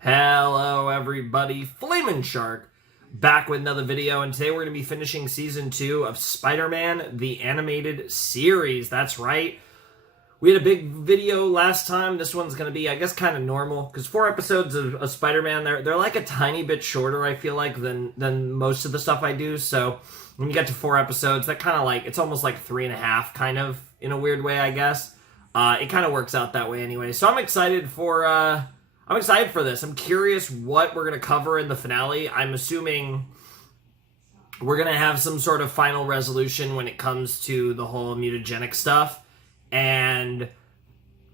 Hello everybody, Flamin' Shark, back with another video, and today we're going to be finishing Season 2 of Spider-Man, the animated series. That's right. We had a big video last time. This one's going to be, I guess, kind of normal, because 4 episodes of Spider-Man, they're like a tiny bit shorter, I feel like, than most of the stuff I do. So when you get to 4 episodes, that kind of like, it's almost like 3.5, kind of, in a weird way, I guess. It kind of works out that way anyway. So I'm excited for this. I'm curious what we're going to cover in the finale. I'm assuming we're going to have some sort of final resolution when it comes to the whole mutagenic stuff. And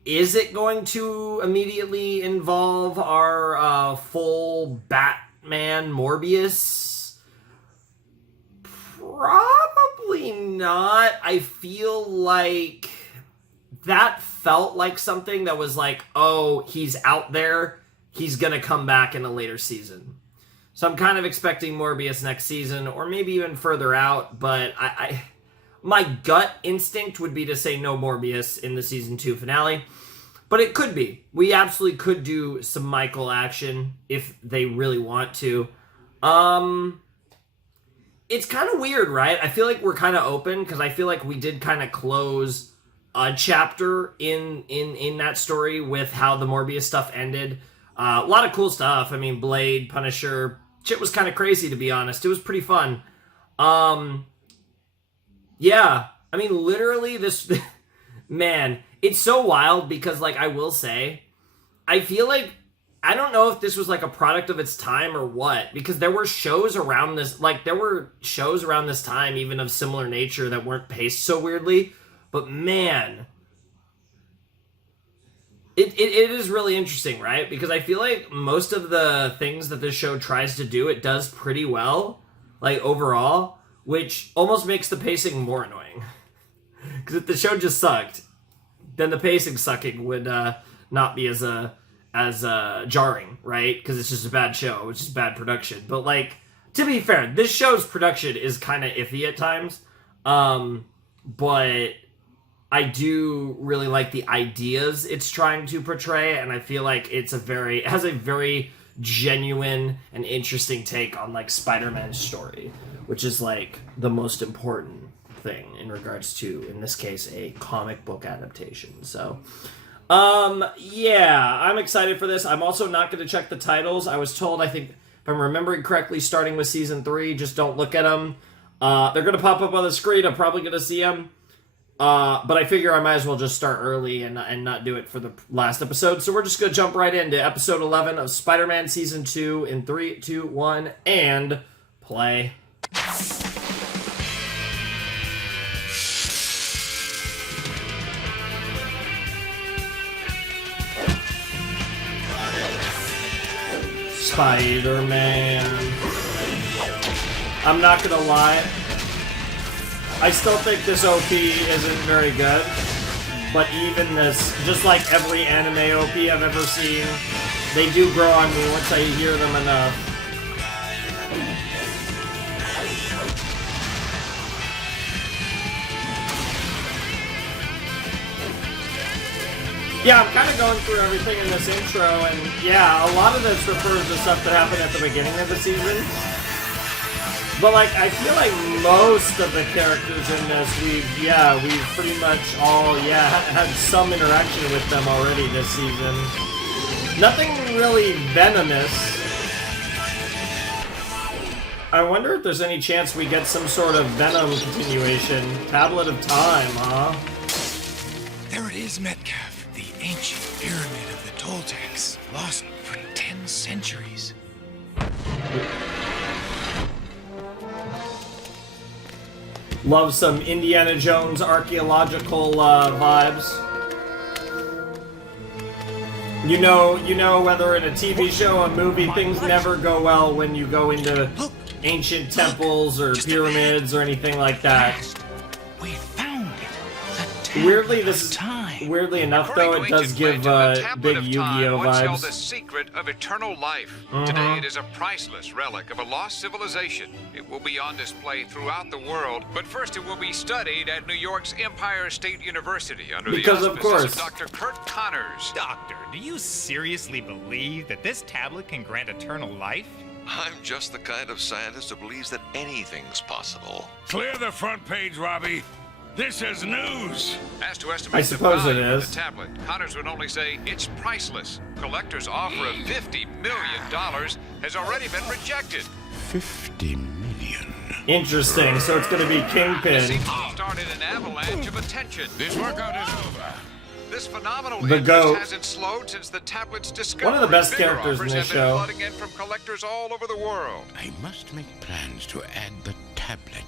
is it going to immediately involve our full Batman Morbius? Probably not. I feel like that felt like something that was like, oh, he's out there, he's gonna come back in a later season. So I'm kind of expecting Morbius next season, or maybe even further out, but my gut instinct would be to say no Morbius in the Season 2 finale. But it could be. We absolutely could do some Michael action if they really want to. It's kind of weird, right? I feel like we're kind of open, because I feel like we did kind of close a chapter in that story with how the Morbius stuff ended. A lot of cool stuff. I mean, Blade, Punisher, shit was kind of crazy, to be honest. It was pretty fun. Yeah, I mean, literally this, man, it's so wild because, like, I will say, I feel like, I don't know if this was like a product of its time or what, because there were shows around this, time, even of similar nature, that weren't paced so weirdly. But man, it is really interesting, right? Because I feel like most of the things that this show tries to do, it does pretty well, like overall, which almost makes the pacing more annoying. Because if the show just sucked, then the pacing sucking would not be as jarring, right? Because it's just a bad show, it's just bad production. But like, to be fair, this show's production is kind of iffy at times, but I do really like the ideas it's trying to portray, and I feel like it has a very genuine and interesting take on, like, Spider-Man's story, which is, like, the most important thing in regards to, in this case, a comic book adaptation. So, yeah, I'm excited for this. I'm also not going to check the titles. I was told, I think, if I'm remembering correctly, starting with Season 3, just don't look at them. They're going to pop up on the screen. I'm probably going to see them. But I figure I might as well just start early and not do it for the last episode. So we're just going to jump right into episode 11 of Spider-Man Season 2 in 3, 2, 1, and play. Spider-Man. I'm not going to lie. I still think this OP isn't very good, but even this, just like every anime OP I've ever seen, they do grow on me once I hear them enough. Yeah, I'm kind of going through everything in this intro, and yeah, a lot of this refers to stuff that happened at the beginning of the season. But, like, I feel like most of the characters in this, we've pretty much all, had some interaction with them already this season. Nothing really venomous. I wonder if there's any chance we get some sort of Venom continuation. Tablet of Time, huh? There it is, Metcalf. The ancient pyramid of the Toltecs, lost for 10 centuries. Love some Indiana Jones archaeological vibes. You know, whether in a TV show or a movie, things never go well when you go into ancient temples or pyramids or anything like that. We found it. Weirdly, this is time. time. Weirdly enough, According though, to it does ancient give legend, the Tablet big of Yu-Gi-Oh Time once held the vibes. secret of eternal life. Today it is a priceless relic of a lost civilization. It will be on display throughout the world, but first it will be studied at New York's Empire State University under Because the of auspices course. of Dr. Kurt Connors. Doctor, do you seriously believe that this tablet can grant eternal life? I'm just the kind of scientist who believes that anything's possible. Clear the front page, Robbie. This is news. As to I estimate the suppose it value of is. the tablet, Connors would only say it's priceless. Collector's offer of $50 million has already been rejected. 50 million. Interesting. So it's going to be It Kingpin. seems to have started an avalanche of attention. This workout is over. This phenomenal The interest GOAT. hasn't slowed since the tablet's discovery. One of the best Bigger characters in offers this have been show. flooding in from collectors all over the world. I must make plans to add the tablet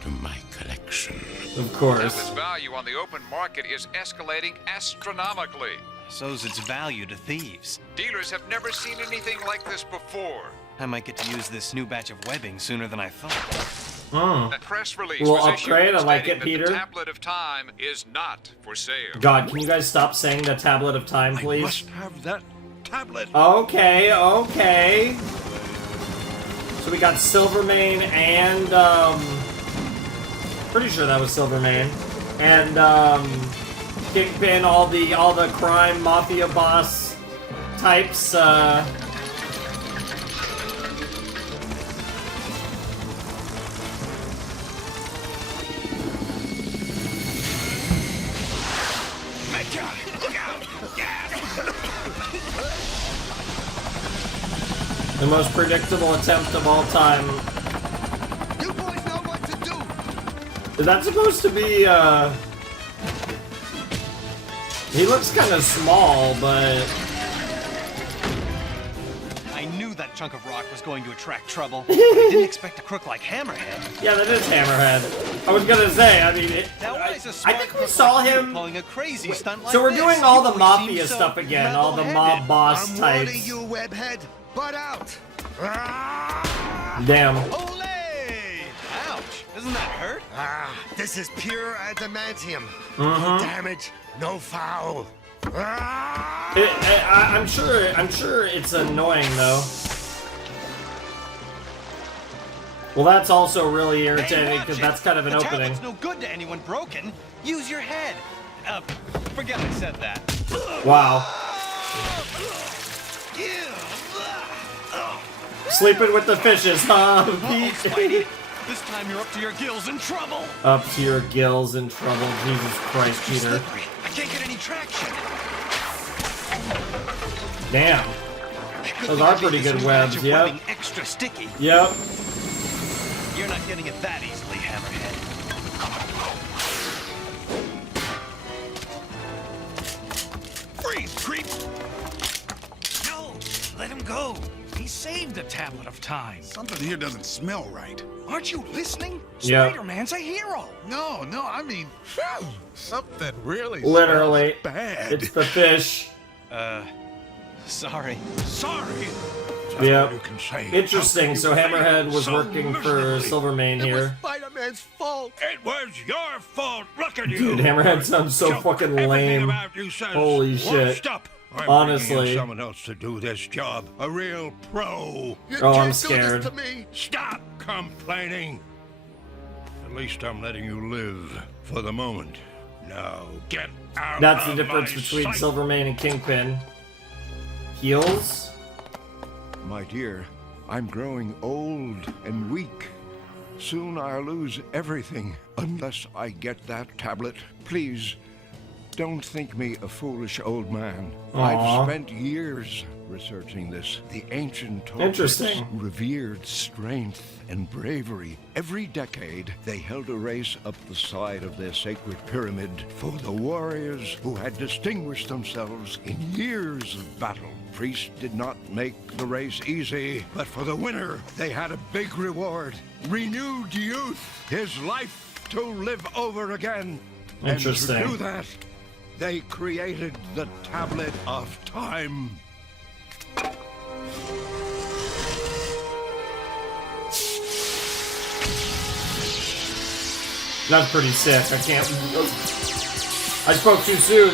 to my collection. Of course. Tablet's value on the open market is escalating astronomically. So's its value to thieves. Dealers have never seen anything like this before. I might get to use this new batch of webbing sooner than I thought. A press release Little was issued upgrade, I like stating it, that Peter. The Tablet of Time is not for sale. God, can you guys stop saying the Tablet of Time, I please? must have that tablet. Okay, okay. So we got Silvermane and, pretty sure that was Silvermane. And, Kingpin, all the crime mafia boss types, the most predictable attempt of all time. You boys know what to do. Is that supposed to be, he looks kind of small, but I knew that chunk of rock was going to attract trouble, but I didn't expect a crook like Hammerhead. yeah, that is Hammerhead. I was gonna say, I mean, Now, why is a I smart think we crook saw like you him. pulling a crazy stunt like So we're this? doing all You the always mafia seem so stuff again, all the mob level-headed. boss I'm warning types. you, webhead. Butt out. Damn. Ole! Ouch! Doesn't that hurt? This is pure adamantium. Mm-hmm. No damage, no foul. I'm sure it's annoying though. Well, that's also really irritating watch because it. that's kind of an the opening. tablet's no good to anyone broken. Use your head. Forget I said that. Wow. Sleeping with the fishes, huh? Uh-oh, Spidey. This time you're up to your gills in trouble. Up to your gills in trouble. Jesus Christ, Peter. Slippery. I can't get any traction. Damn. Those are pretty good webs, yep. Webbing extra sticky. Yep. You're not getting it that easily, Hammerhead. Freeze, creep. No, let him go. He saved the Tablet of Time. Something here doesn't smell right. Aren't you listening? Yeah. Spider-Man's a hero. No, I mean, something really Literally. smells bad. It's the fish. Sorry. Sorry. Yep. You can say. Interesting. So Hammerhead was So working for miserably. Silvermane here. Spider-Man's fault. It was your fault. Look at you. Dude, Hammerhead sounds so fucking everything lame. about you says Holy shit. washed up. I'm Honestly. bringing in someone else to do this job. A real pro. You Oh, I'm can't scared. do this to me. Stop complaining. At least I'm letting you live for the moment. Now get out That's the of difference my between sight. Silvermane and Kingpin. Heals? My dear, I'm growing old and weak. Soon I'll lose everything unless I get that tablet. Please, don't think me a foolish old man. Aw. I've spent years researching this. The ancient Toltecs Interesting. revered strength and bravery. Every decade, they held a race up the side of their sacred pyramid for the warriors who had distinguished themselves in years of battle. Priests did not make the race easy, but for the winner, they had a big reward. Renewed youth, his life to live over again. Interesting. And to do that, they created the Tablet of Time. That's pretty sick. I spoke too soon.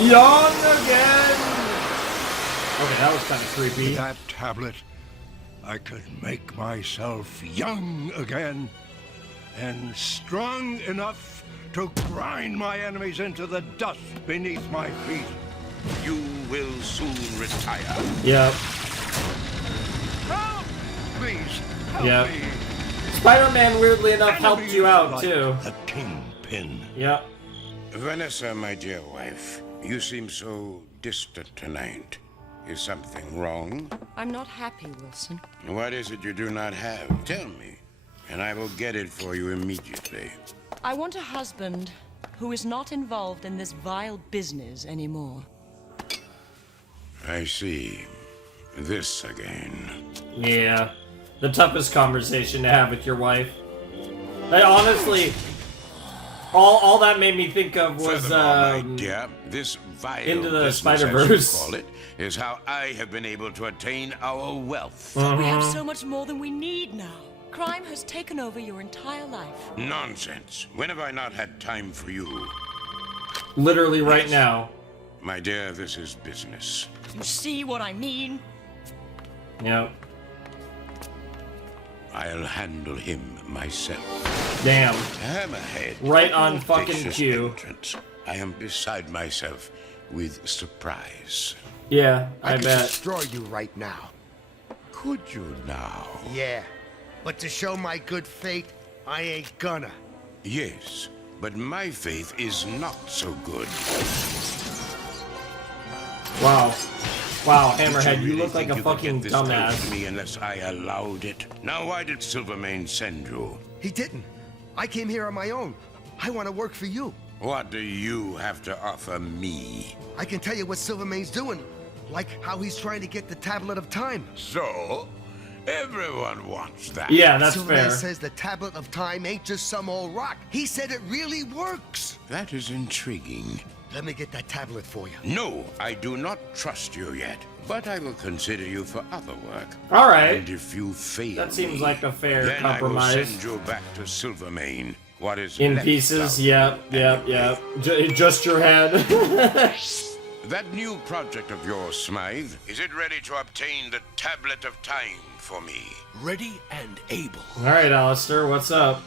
Young again! Okay, that was kind of creepy. With that tablet, I could make myself young again and strong enough to grind my enemies into the dust beneath my feet. You will soon retire. Yep. Help! Please, help Yep. me. Spider-Man, weirdly enough, helped Enemies you out, like too. The Kingpin. Yep. Vanessa, my dear wife, you seem so distant tonight. Is something wrong? I'm not happy, Wilson. What is it you do not have? Tell me, and I will get it for you immediately. I want a husband who is not involved in this vile business anymore. I see. This again. Yeah. The toughest conversation to have with your wife. I honestly... All that made me think of was, Furthermore, my dear, this vile Into the business, Spider-Verse. as you call it, is how I have been able to attain our wealth. We have so much more than we need now. Crime has taken over your entire life. Nonsense. When have I not had time for you? Literally right now. My dear, this is business. You see what I mean? Yep. I'll handle him myself. Damn. Hammerhead. Right on fucking audacious cue. entrance. I am beside myself with surprise. Yeah, I could bet. destroy you right now. Could you now? Yeah, but to show my good faith, I ain't gonna. Yes, but my faith is not so good. Wow. Wow, Did Hammerhead, you really look like think a you could fucking get this close dumbass. to me unless I allowed it. Now, why did Silvermane send you? He didn't. I came here on my own. I want to work for you. What do you have to offer me? I can tell you what Silvermane's doing. Like how he's trying to get the Tablet of Time. So, everyone wants that. Yeah, that's Silvermane fair. says the Tablet of Time ain't just some old rock. He said it really works. That is intriguing. Let me get that tablet for you. No, I do not trust you yet, but I will consider you for other work. All right. And if you fail That seems me, like a fair then compromise. I will send you back to Silvermane. What is In left pieces, of yep. Just your head. that new project of yours, Smythe, is it ready to obtain the Tablet of Time for me? Ready and able. Alright, Alistair, what's up?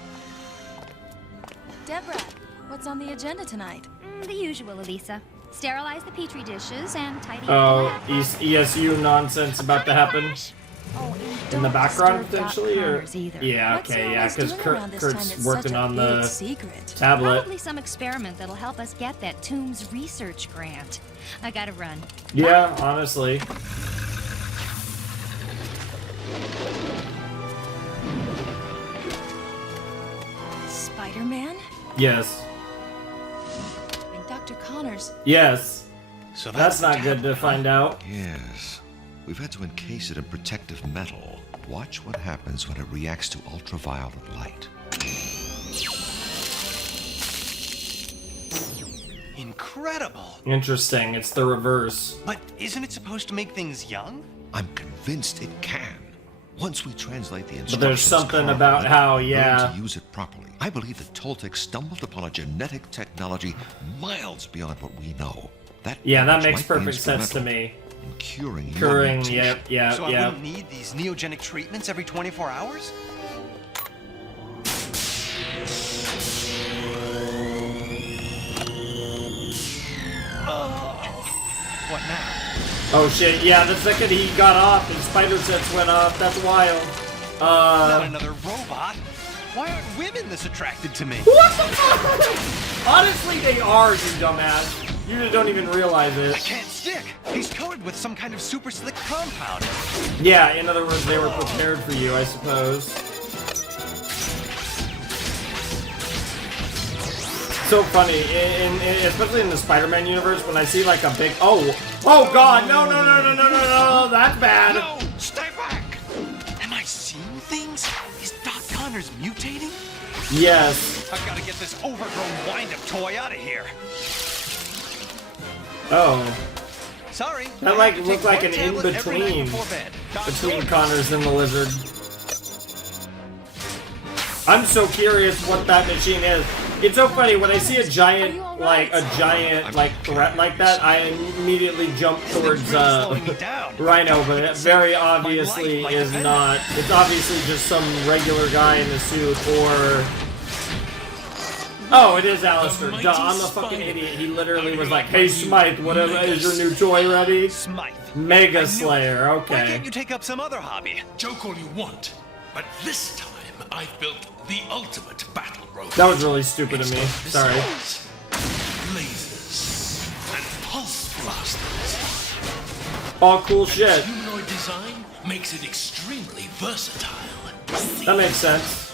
Deborah, what's on the agenda tonight? The usual, Elisa. Sterilize the petri dishes and tidy Oh, up the lab. ESU nonsense about to happen? Oh, In the background, potentially? Or... Yeah, What's okay, he yeah, always because doing around this time Kurt's that's working such a on big the secret? tablet. Probably some experiment that'll help us get that Tombs research grant. I gotta run. Yeah, honestly. Spider-Man? Yes. And Dr. Connors. Yes. So that's not good to find out. Yes. We've had to encase it in protective metal. Watch what happens when it reacts to ultraviolet light. Incredible. Interesting. It's the reverse. But isn't it supposed to make things young? I'm convinced it can. Once we translate the instructions, But there's something Carl about will how, learn yeah. to use it properly. I believe that Toltec stumbled upon a genetic technology miles beyond what we know. Yeah, that knowledge makes might be perfect sense to instrumental me. in curing your Curing, mutation. yep. So I wouldn't need these neogenic treatments every 24 hours? What now? Oh shit, yeah, the second he got off and spider sense went off, that's wild. Not another robot. Why aren't women this attracted to me? What the fuck? Honestly, they are, you dumbass. You just don't even realize I it. can't stick. He's coated with some kind of super slick compound. Yeah, in other words, they were prepared for you, I suppose. So funny, especially in the Spider-Man universe, when I see like a big oh god, no, that's bad. No, stay back. Am I seeing things? Is Doc Connors mutating? Yes. I've got to get this overgrown wind-up toy out of here. Oh. Sorry. That like looked like an in-between between between Connors and the Lizard. I'm so curious what that machine is. It's so funny when I see a giant threat like that, I immediately jump towards Rhino, but it very obviously is not. It's obviously just some regular guy in a suit, or oh, it is Alistair. Duh, I'm a fucking idiot. He literally was like, "Hey Smythe, whatever, is your new toy ready?" Smythe. Mega Slayer. Okay. Why can't you take up some other hobby? Joke all you want, but this time I've built the ultimate battle robot. That was really stupid of me. Sorry. Lasers and pulse blasters. All cool shit. Humanoid design makes it extremely versatile. That makes sense.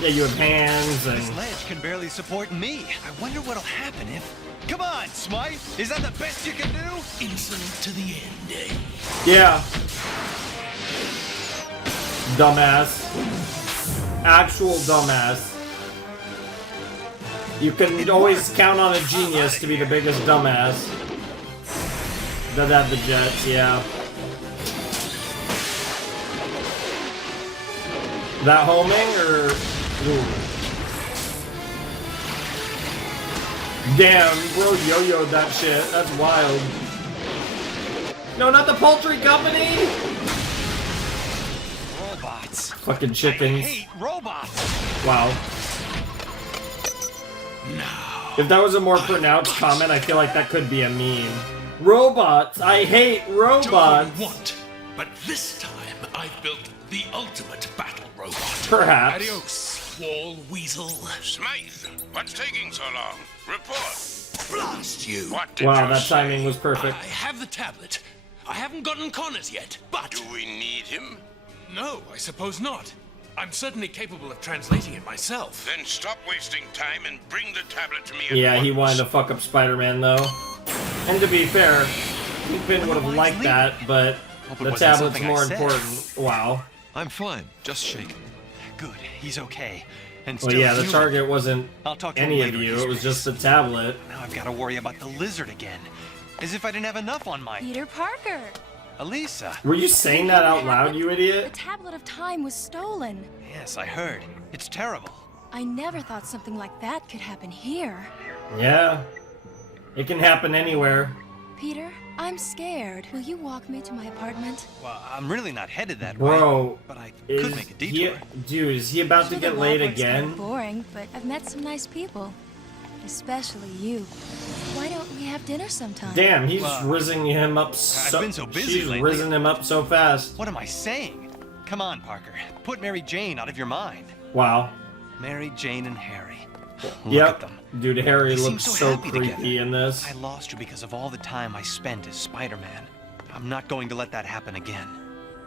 Yeah, you have hands and. This ledge can barely support me. I wonder what'll happen if. Come on, Smythe. Is that the best you can do? Insolent to the end, eh? Yeah. Dumbass. Actual dumbass. You can always count on a genius to be the biggest dumbass. That had the jets, yeah. That homing or? Ooh. Damn, bro, yo-yoed that shit. That's wild. No, not the poultry company. Robots. Fucking chickens. I hate robots. Wow. If that was a more pronounced comment, I feel like that could be a meme. Robots. I hate robots. Want, but this time I've built the ultimate battle robot. Perhaps. Adios, wall weasel. Smythe, what's taking so long? Report. Blast you. What did Wow, you that say? timing was perfect. I have the tablet. I haven't gotten Connors yet, but... Do we need him? No, I suppose not. I'm certainly capable of translating it myself. Then stop wasting time and bring the tablet to me at Yeah, once. he wanted to fuck up Spider-Man, though. And to be fair, Kingpin would have liked that, but the tablet's more important. Wow. I'm fine, just shaking. Good, he's okay. And Well, still yeah, the human. target wasn't I'll talk to him any of later in you, his it was space. just the tablet. Now I've got to worry about the lizard again. As if I didn't have enough on my... Peter Parker. Elisa. Were you saying that out loud, you The idiot? tablet of time was stolen. Yes, I heard. It's terrible. I never thought something like that could happen here. Yeah. It can happen anywhere. Peter, I'm scared. Will you walk me to my apartment? Well, I'm really not headed that Bro, way. But I could make a detour. Dude, is he about to Sure, get the laid lab work's kinda again? boring, but I've met some nice people. Especially you. Why don't we have dinner sometime? Damn, he's rizzing him up so... I've been so busy She's lately. rizzing him up so fast. What am I saying? Come on, Parker. Put Mary Jane out of your mind. Wow. Mary Jane and Harry. Look Yep. at them. Dude, Harry They seem looks so so happy creepy together. in this. I lost her because of all the time I spent as Spider-Man. I'm not going to let that happen again.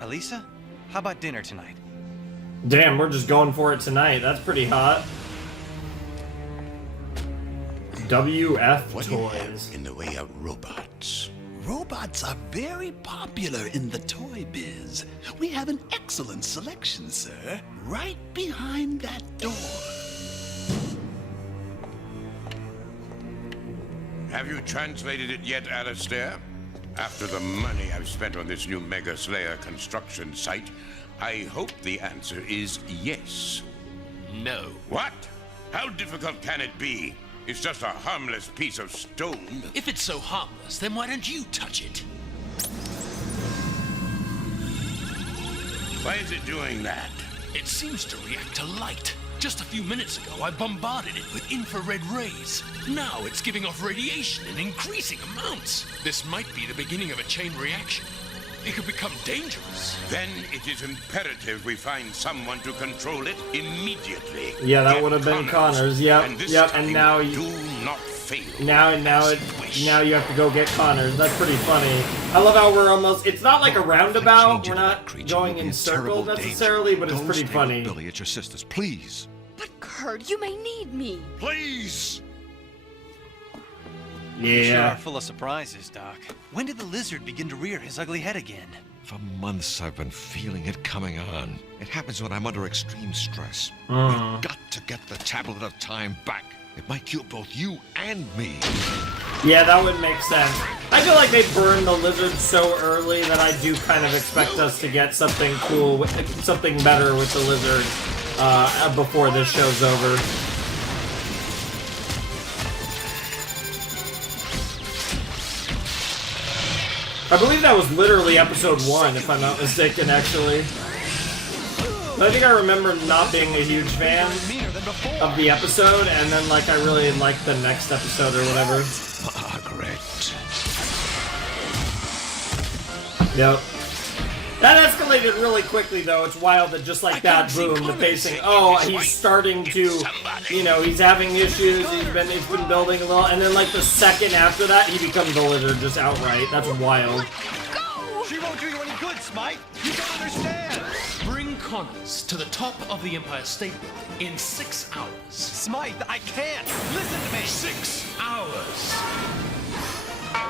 Elisa, how about dinner tonight? Damn, we're just going for it tonight. That's pretty hot. WF What do you have Toys. in the way of robots? Robots are very popular in the toy biz. We have an excellent selection, sir, right behind that door. Have you translated it yet, Alistair? After the money I've spent on this new Mega Slayer construction site, I hope the answer is yes. No. What? How difficult can it be? It's just a harmless piece of stone. If it's so harmless, then why don't you touch it? Why is it doing that? It seems to react to light. Just a few minutes ago, I bombarded it with infrared rays. Now it's giving off radiation in increasing amounts. This might be the beginning of a chain reaction. It could become dangerous. Then it is imperative we find someone to control it immediately. Yeah, that Get would have been Connors. And Yep, this yep, time, and now you... do not fail. Now you have to go get Connors. That's pretty funny. I love how we're almost... It's not like a roundabout. We're not going in circles necessarily, but it's pretty funny. Billy, at your sister's, please. But Kurt, you may need me. Please! You sure Yeah. are full of surprises, Doc. When did the lizard begin to rear his ugly head again? For months I've been feeling it coming on. It happens when I'm under extreme stress. Uh-huh. We've got to get the tablet of time back. It might kill both you and me. Yeah, that would make sense. I feel like they burned the lizard so early that I do kind of expect us to get something cool, something better with the lizard. before this show's over. I believe that was literally episode 1, if I'm not mistaken, actually. But I think I remember not being a huge fan of the episode, and then, like, I really liked the next episode or whatever. Margaret. Yep. That escalated really quickly, though. It's wild that just like that, boom, the pacing. Oh, he's starting to, you know, he's having issues. It's been building a little, and then like the second after that, he becomes the lizard just outright. That's wild. She won't do you any good, Smite. You don't understand. Bring Connors to the top of the Empire State Building in 6 hours. Smite, I can't. Listen to me. 6 hours.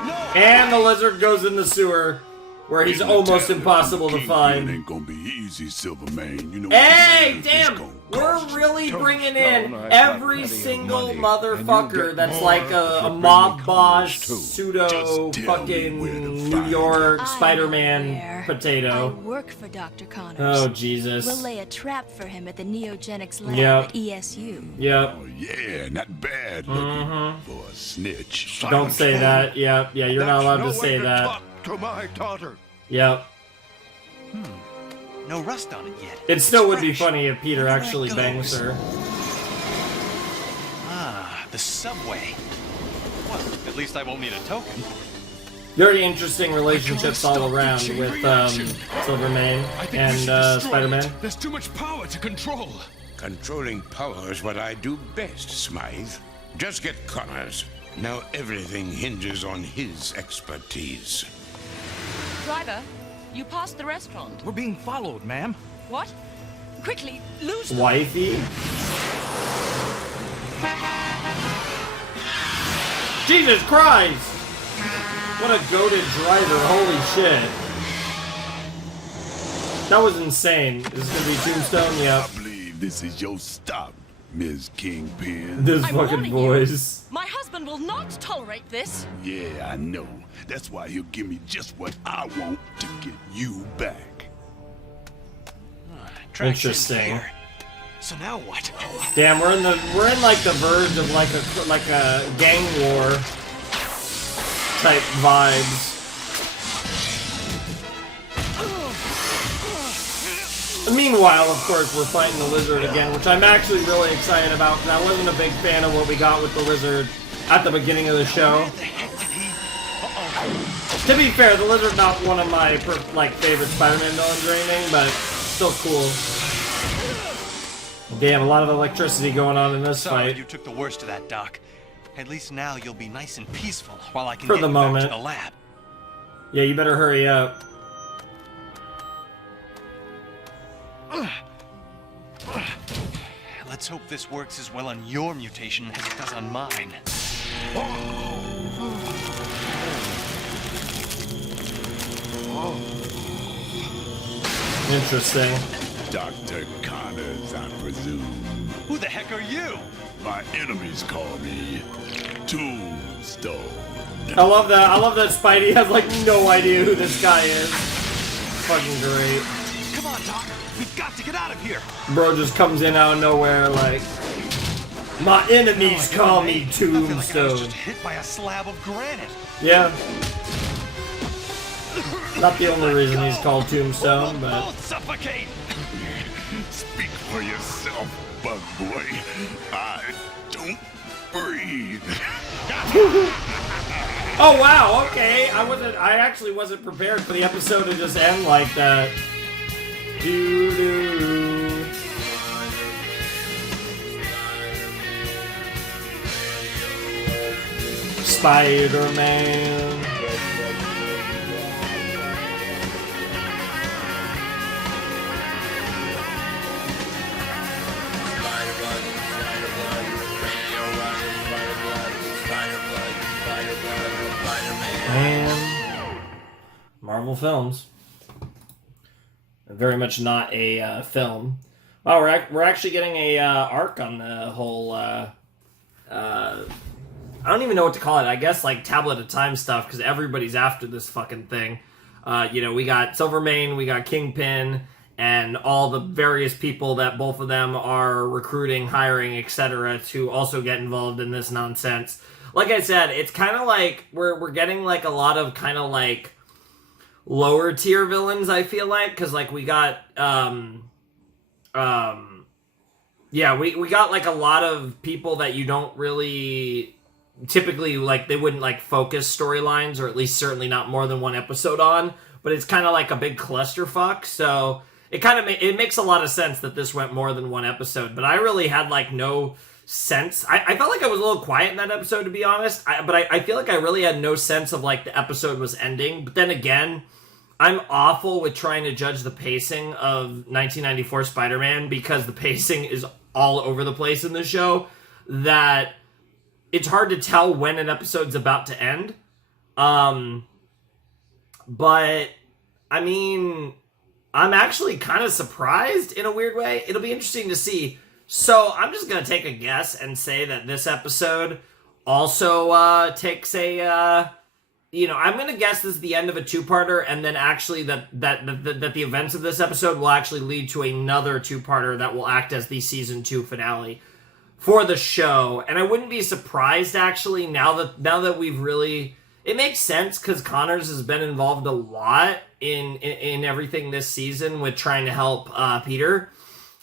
No. And the lizard goes in the sewer, where he's almost impossible to find. Ain't gonna be easy, Silvermane. You know. Hey, damn! We're really bringing in every single motherfucker that's like a mob boss, pseudo fucking New York Spider-Man potato. I work for Dr. Connors. Oh, Jesus. We'll lay a trap for him at the Neogenics lab Yep. at ESU. Yep. Oh, yeah, not bad looking for a snitch. Don't say that. Yep. Yeah, you're not allowed to say that. Talk to my daughter. Yep. No rust on it yet. It still would be funny if Peter actually bangs her. Ah, the subway. Well, at least I won't need a token. Very interesting relationships all around with Silvermane and Spider-Man. There's too much power to control. Controlling power is what I do best, Smythe. Just get Connors. Now everything hinges on his expertise. Driver, you passed the restaurant. We're being followed, ma'am. What? Quickly, lose them. Wifey? Jesus Christ! What a goated driver, holy shit. That was insane. Is this gonna be Tombstone? Yep. I believe this is your stop, Ms. Kingpin. This I'm fucking warning voice. You. My husband will not tolerate this. Yeah, I know. That's why he'll give me just what I want to get you back. Interesting. So now what? Damn, we're in like the verge of like a gang war type vibes. Meanwhile, of course, we're fighting the lizard again, which I'm actually really excited about because I wasn't a big fan of what we got with the lizard at the beginning of the show. To be fair, the lizard's not one of my favorite Spider-Man villains or anything, but still cool. Damn, a lot of electricity going on in this Sorry, fight. you took the worst of that, Doc. At least now you'll be nice and peaceful while I can For get the you moment. back to the lab. Yeah, you better hurry up. Let's hope this works as well on your mutation as it does on mine. Interesting. Dr. Connors, I presume. Who the heck are you? My enemies call me Tombstone. I love that. I love that Spidey has like no idea who this guy is. Fucking great. Come on, Doc. We've got to get out of here. Bro just comes in out of nowhere like, my enemies call me I feel like I was Tombstone. just hit by a slab of granite. Yeah. Not the only reason he's called Tombstone, but Both suffocate. Speak for yourself, bug boy. I don't breathe. oh wow, okay. I actually wasn't prepared for the episode to just end like that. Doo-doo. Spider-Man. And Marvel films. Very much not a film. Wow, we're actually getting a arc on the whole. I don't even know what to call it. I guess like tablet of time stuff because everybody's after this fucking thing. We got Silvermane, we got Kingpin, and all the various people that both of them are recruiting, hiring, etc. to also get involved in this nonsense. Like I said, it's kind of like we're getting like a lot of kind of like lower tier villains, I feel like, because like we got we got like a lot of people that you don't really typically like, they wouldn't like focus storylines, or at least certainly not more than one episode on, but it's kind of like a big clusterfuck. So it kind of it makes a lot of sense that this went more than one episode, but I really had like no sense. I felt like I was a little quiet in that episode, to be honest, but I feel like I really had no sense of like the episode was ending. But then again, I'm awful with trying to judge the pacing of 1994 Spider-Man, because the pacing is all over the place in the show, that it's hard to tell when an episode's about to end. But, I mean, I'm actually kind of surprised in a weird way. It'll be interesting to see. So I'm just going to take a guess and say that this episode also takes a, I'm going to guess this is the end of a two-parter, and then actually that the events of this episode will actually lead to another two-parter that will act as the season 2 finale for the show. And I wouldn't be surprised, actually, now that we've really... It makes sense, because Connors has been involved a lot in everything this season with trying to help Peter,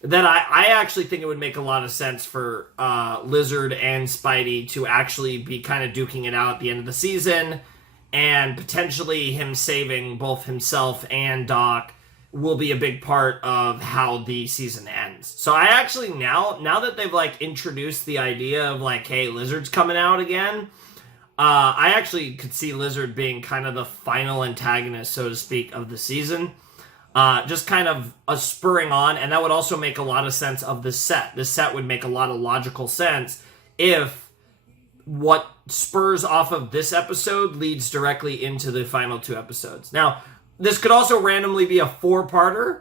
that I actually think it would make a lot of sense for Lizard and Spidey to actually be kind of duking it out at the end of the season, and potentially him saving both himself and Doc will be a big part of how the season ends. So I actually, now that they've like introduced the idea of like, hey, Lizard's coming out again, I actually could see Lizard being kind of the final antagonist, so to speak, of the season. Just kind of a spurring on, and that would also make a lot of sense of this set. This set would make a lot of logical sense if what spurs off of this episode leads directly into the final 2 episodes. Now, this could also randomly be a 4-parter.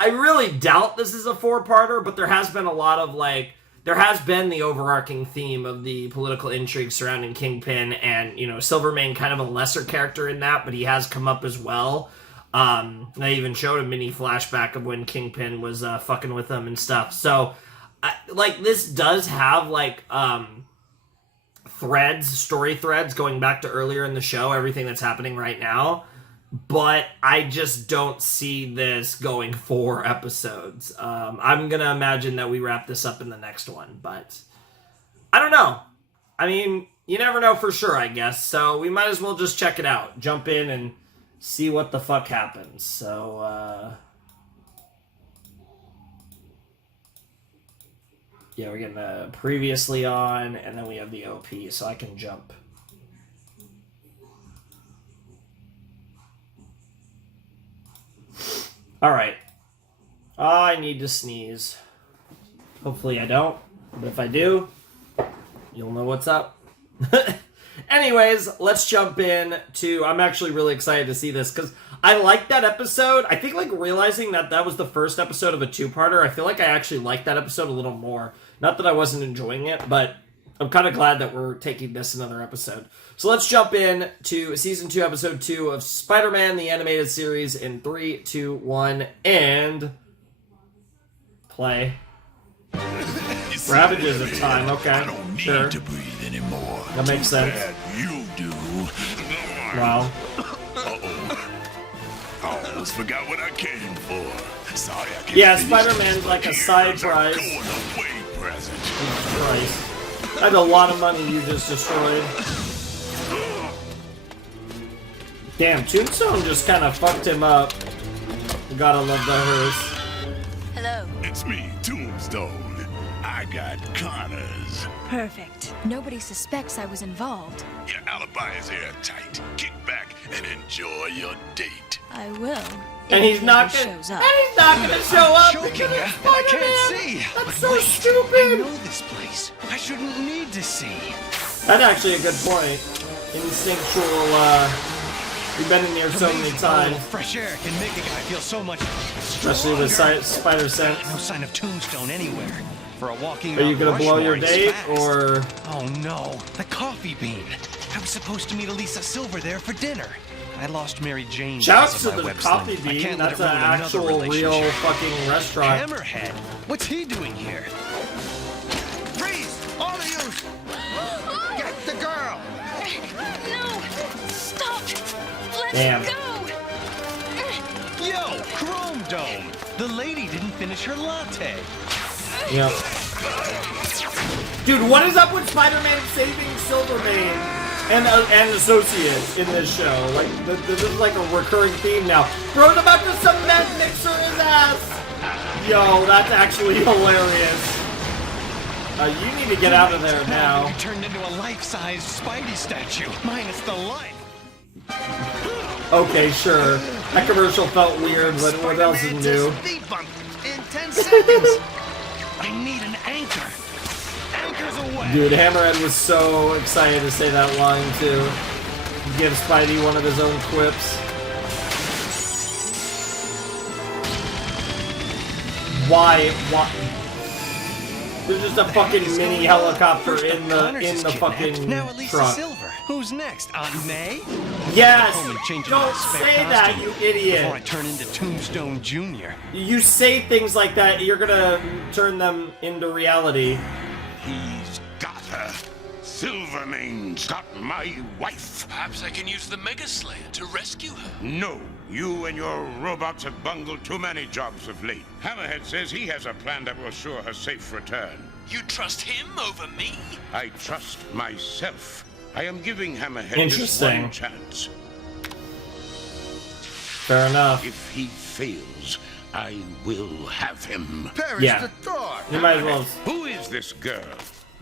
I really doubt this is a 4-parter, but there has been a lot of like, there has been the overarching theme of the political intrigue surrounding Kingpin, and, Silvermane, kind of a lesser character in that, but he has come up as well. They even showed a mini flashback of when Kingpin was fucking with them and stuff. So, this does have, story threads going back to earlier in the show, everything that's happening right now. But I just don't see this going 4 episodes. I'm going to imagine that we wrap this up in the next one, but I don't know. I mean, you never know for sure, I guess. So we might as well just check it out. Jump in and see what the fuck happens. So, yeah, we're getting the previously on, and then we have the OP, so I can jump. Alright. I need to sneeze. Hopefully I don't, but if I do, you'll know what's up. Anyways, let's jump in to... I'm actually really excited to see this, because I like that episode. I think, realizing that that was the first episode of a 2-parter, I feel like I actually liked that episode a little more. Not that I wasn't enjoying it, but I'm kind of glad that we're taking this another episode. So let's jump in to Season 2, Episode 2 of Spider-Man, the Animated Series, in 3, 2, 1, and... play. Ravages of time, okay. I don't sure. need to breathe anymore. That makes sense. You do. Wow. I almost forgot what I came for. Sorry, I can't. Yeah, Spider-Man's like a side prize. Present. Christ. That's a lot of money you just destroyed. Damn, Tombstone just kind of fucked him up. You gotta love the hearse. Hello. It's me, Tombstone. I got Connors. Perfect. Nobody suspects I was involved. Your alibi is airtight. Kick back and enjoy your date. I will. And he's not gonna show up. Choking, and I can't see. That's so stupid. I know this place. I shouldn't need to see. That's actually a good point. Instinctual, we've been in here so many times. Fresh air can make a guy feel so much especially with spider sense. No sign of Tombstone anywhere. For a walking Are you gonna blow your date, or...? Oh no, the coffee bean. I was supposed to meet Elisa Silver there for dinner. I lost Mary Jane. Shouts to because of my the web Coffee sling. I Bean. can't let That's it an ruin another actual, real relationship. fucking restaurant. Hammerhead, what's he doing here? Freeze! All of you! Get the girl! No! Stop! Let Damn. go! Yo, Chrome Dome! The lady didn't finish her latte. Yep. Dude, what is up with Spider-Man saving Silvermane and Associates in this show? Like, this is like a recurring theme now. Bro's about to cement mixer his ass! Yo, that's actually hilarious. You need to get out of there now. You turned into a life-size Spidey statue, minus the light. Okay, sure. That commercial felt weird, but what else is new? Speed bump in 10 seconds. I need an anchor. Anchor's away. Dude, Hammerhead was so excited to say that line, too. Give Spidey one of his own quips. Why? There's just a fucking mini helicopter in the fucking now Elisa truck. Silver. Who's next? Aunt May? Yes! Home and change Don't my spare say that, costume you idiot! Before I turn into Tombstone Jr. You say things like that, you're gonna turn them into reality. He's got her. Silvermane's got my wife. Perhaps I can use the Mega Slayer to rescue her. No, you and your robots have bungled too many jobs of late. Hammerhead says he has a plan that will assure her safe return. You trust him over me? I trust myself. I am giving Hammerhead this Interesting. one chance. Fair enough. If he fails, I will have him. Perish Yeah. the thought. You might as well. Who is this girl?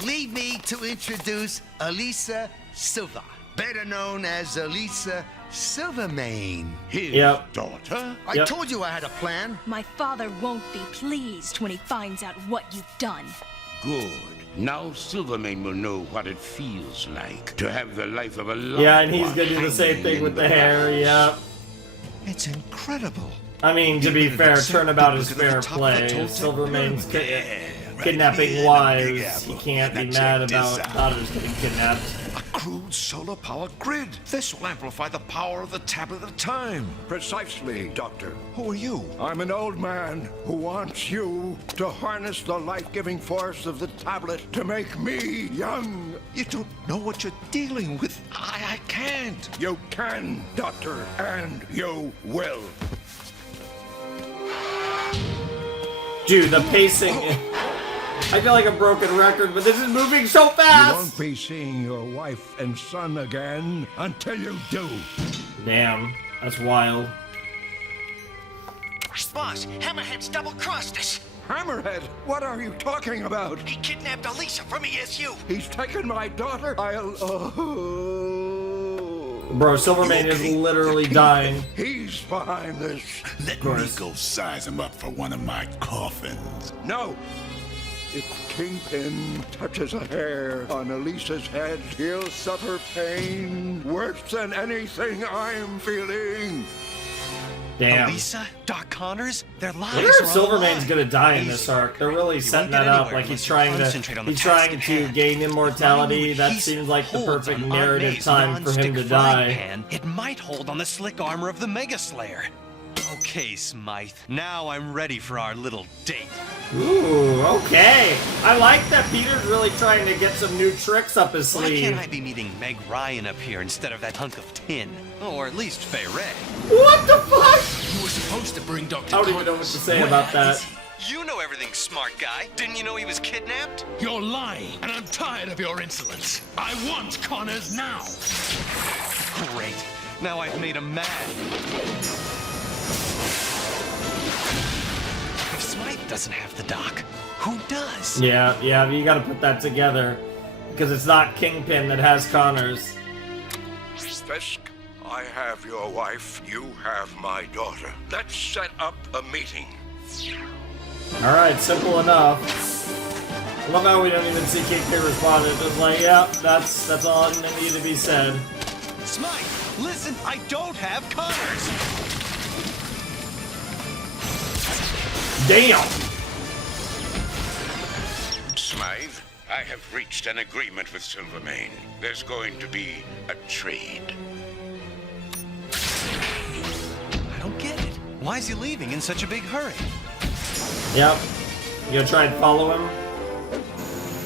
Leave me to introduce Elisa Silva, better known as Elisa Silvermane. His Yep. daughter? I Yep. told you I had a plan. My father won't be pleased when he finds out what you've done. Good. Now Silvermane will know what it feels like to have the life of a loved Yeah, and he's one gonna do the same hanging thing in with the hair, balance. yep. It's incredible. I mean, to be fair, turnabout is fair play. Silvermane's kidnapping wives. He can't be mad about daughters getting kidnapped. A crude solar-powered grid. This will amplify the power of the tablet of time. Precisely, Doctor. Who are you? I'm an old man who wants you to harness the life-giving force of the tablet to make me young. You don't know what you're dealing with. I can't. You can, Doctor, and you will. Dude, the pacing. I feel like a broken record, but this is moving so You fast! won't be seeing your wife and son again until you do. Damn, that's wild. Boss, Hammerhead's double-crossed us. Hammerhead, what are you talking about? He kidnapped Elisa from ESU. He's taken my daughter. Bro, Silvermane is literally dying. He's behind this. Let me go size him up for one of my coffins. No. If Kingpin touches a hair on Elisa's head, he'll suffer pain worse than anything I'm feeling. Damn. Elisa, Doc Connors, their I lives wonder are if on Silvermane's the line. gonna die in this arc. They're really setting that up, like he's trying to gain immortality. That seems like the perfect narrative time for him to die. It might hold on the slick armor of the Mega Slayer. Okay, Smythe. Now I'm ready for our little date. Ooh, okay. I like that Peter's really trying to get some new tricks up his Why sleeve. can't I be meeting Meg Ryan up here instead of that hunk of tin? Or at least Fay Ray. What the fuck? You were supposed to bring Dr. I don't even know what to say about that. You know everything, smart guy. Didn't you know he was kidnapped? You're lying, and I'm tired of your insolence. I want Connors now. Great. Now I've made him mad. If Smythe doesn't have the doc, who does? Yeah, you gotta put that together. Because it's not Kingpin that has Connors. Fisk, I have your wife, you have my daughter. Let's set up a meeting. Alright, simple enough. I love how we don't even see Kingpin respond. It's just like, yeah, that's all that needs to be said. Smythe, listen, I don't have Connors. Damn! Smythe, I have reached an agreement with Silvermane. There's going to be a trade. Why is he leaving in such a big hurry? Yep. You gonna try and follow him?